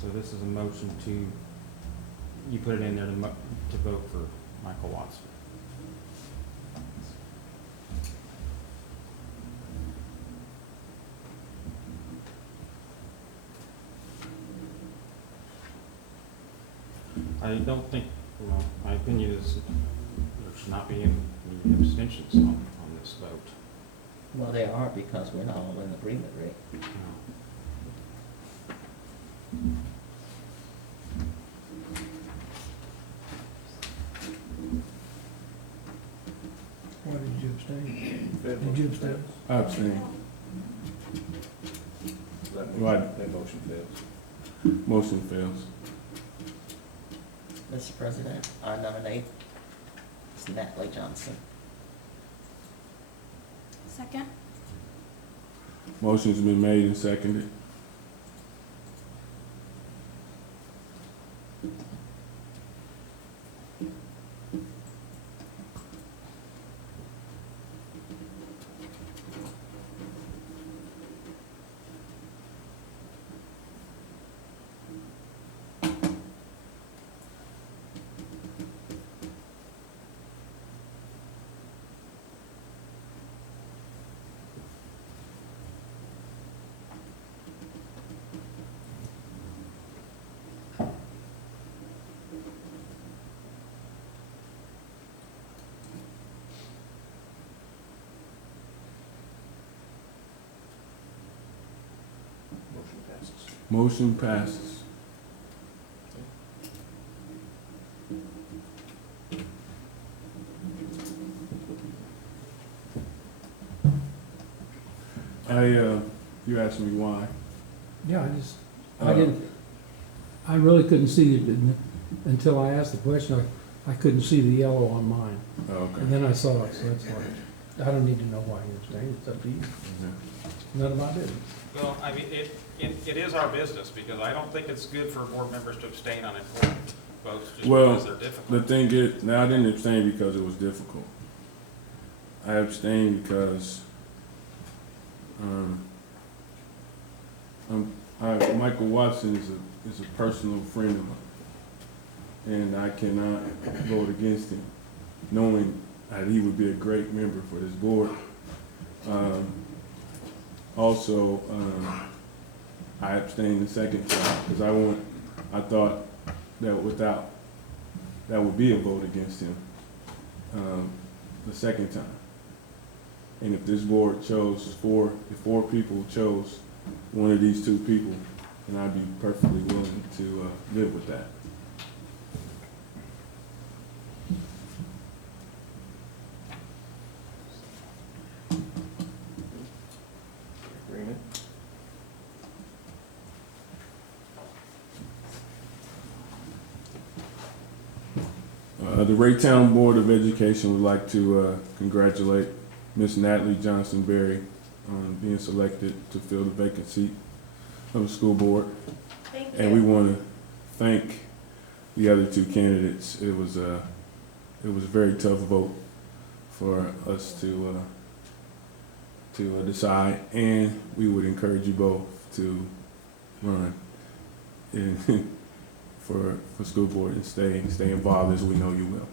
So this is a motion to, you put it in there to vote for Michael Watson. I don't think, well, my opinion is there should not be any abstentions on this vote. Well, there are because we're not all in agreement, right? Why did you abstain? Did you abstain? I abstain. Why? That motion fails. Motion fails. Mr. President, I nominate Ms. Natalie Johnson. Second? Motion's been made and seconded. Motion passes. Motion passes. You asked me why. Yeah, I really couldn't see it until I asked the question. I couldn't see the yellow on mine. Oh, okay. And then I saw it, so that's why. I don't need to know why you abstained, it's up to you. None of my business. Well, I mean, it is our business, because I don't think it's good for board members to abstain on important votes just because they're difficult. The thing is, now I didn't abstain because it was difficult. I abstained because Michael Watson is a personal friend of mine, and I cannot vote against him, knowing that he would be a great member for this board. Also, I abstained the second time because I thought that would be a vote against him the second time. And if this board chose if 4 people chose one of these 2 people, then I'd be perfectly willing to live with that. Agreement? The Raytown Board of Education would like to congratulate Ms. Natalie Johnsonberry on being selected to fill the vacant seat of the school board. Thank you. And we want to thank the other 2 candidates. It was a very tough vote for us to decide, and we would encourage you both to run for school board and stay involved as we know you will.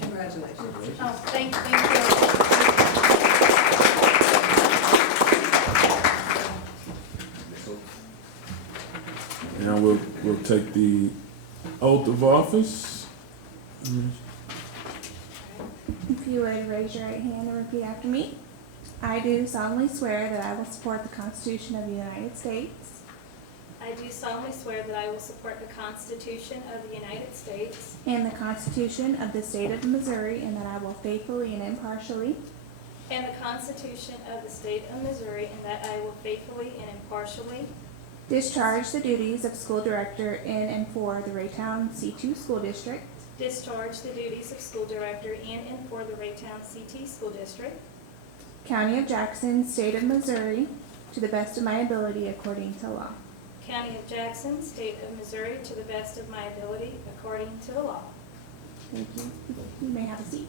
Congratulations. Oh, thank you. Now we'll take the oath of office. If you would raise your right hand and repeat after me. I do solemnly swear that I will support the Constitution of the United States I do solemnly swear that I will support the Constitution of the United States and the Constitution of the State of Missouri, and that I will faithfully and impartially and the Constitution of the State of Missouri, and that I will faithfully and impartially discharge the duties of school director in and for the Raytown C2 School District, discharge the duties of school director in and for the Raytown CT School District, County of Jackson, State of Missouri, to the best of my ability according to law. County of Jackson, State of Missouri, to the best of my ability according to the law. Thank you. You may have a seat.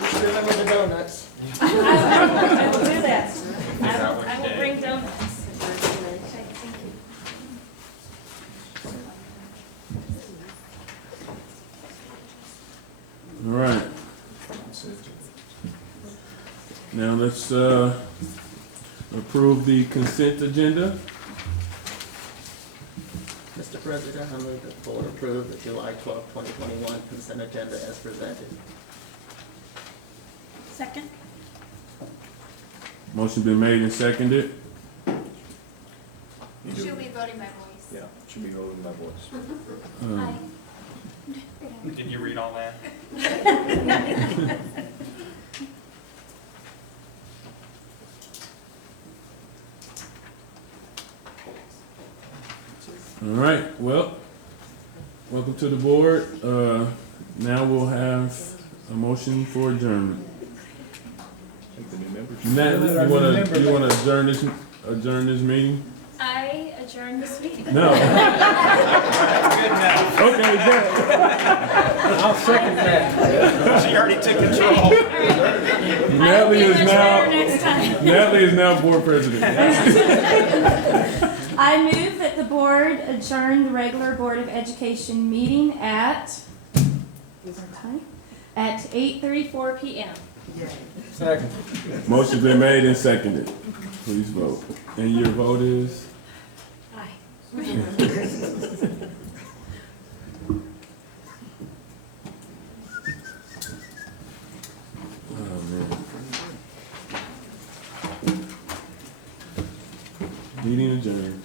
Just remember the donuts. I will do that. I will bring donuts. Thank you. All right. Now let's approve the consent agenda. Mr. President, I move that the board approve the July 12, 2021 consent agenda as presented. Second? Motion been made and seconded. She'll be voting by voice. Yeah, should be voting by voice. Did you read all that? All right, well, welcome to the board. Now we'll have a motion for adjournment. Take the new members. Natalie, you wanna adjourn this meeting? I adjourn this meeting. No. Okay, good. I'll second that. She already took control. Natalie is now board president. I move that the board adjourn the regular Board of Education meeting at 8:34 p.m. Second. Motion's been made and seconded. Please vote. And your vote is? Aye. Oh, man. Meeting adjourned.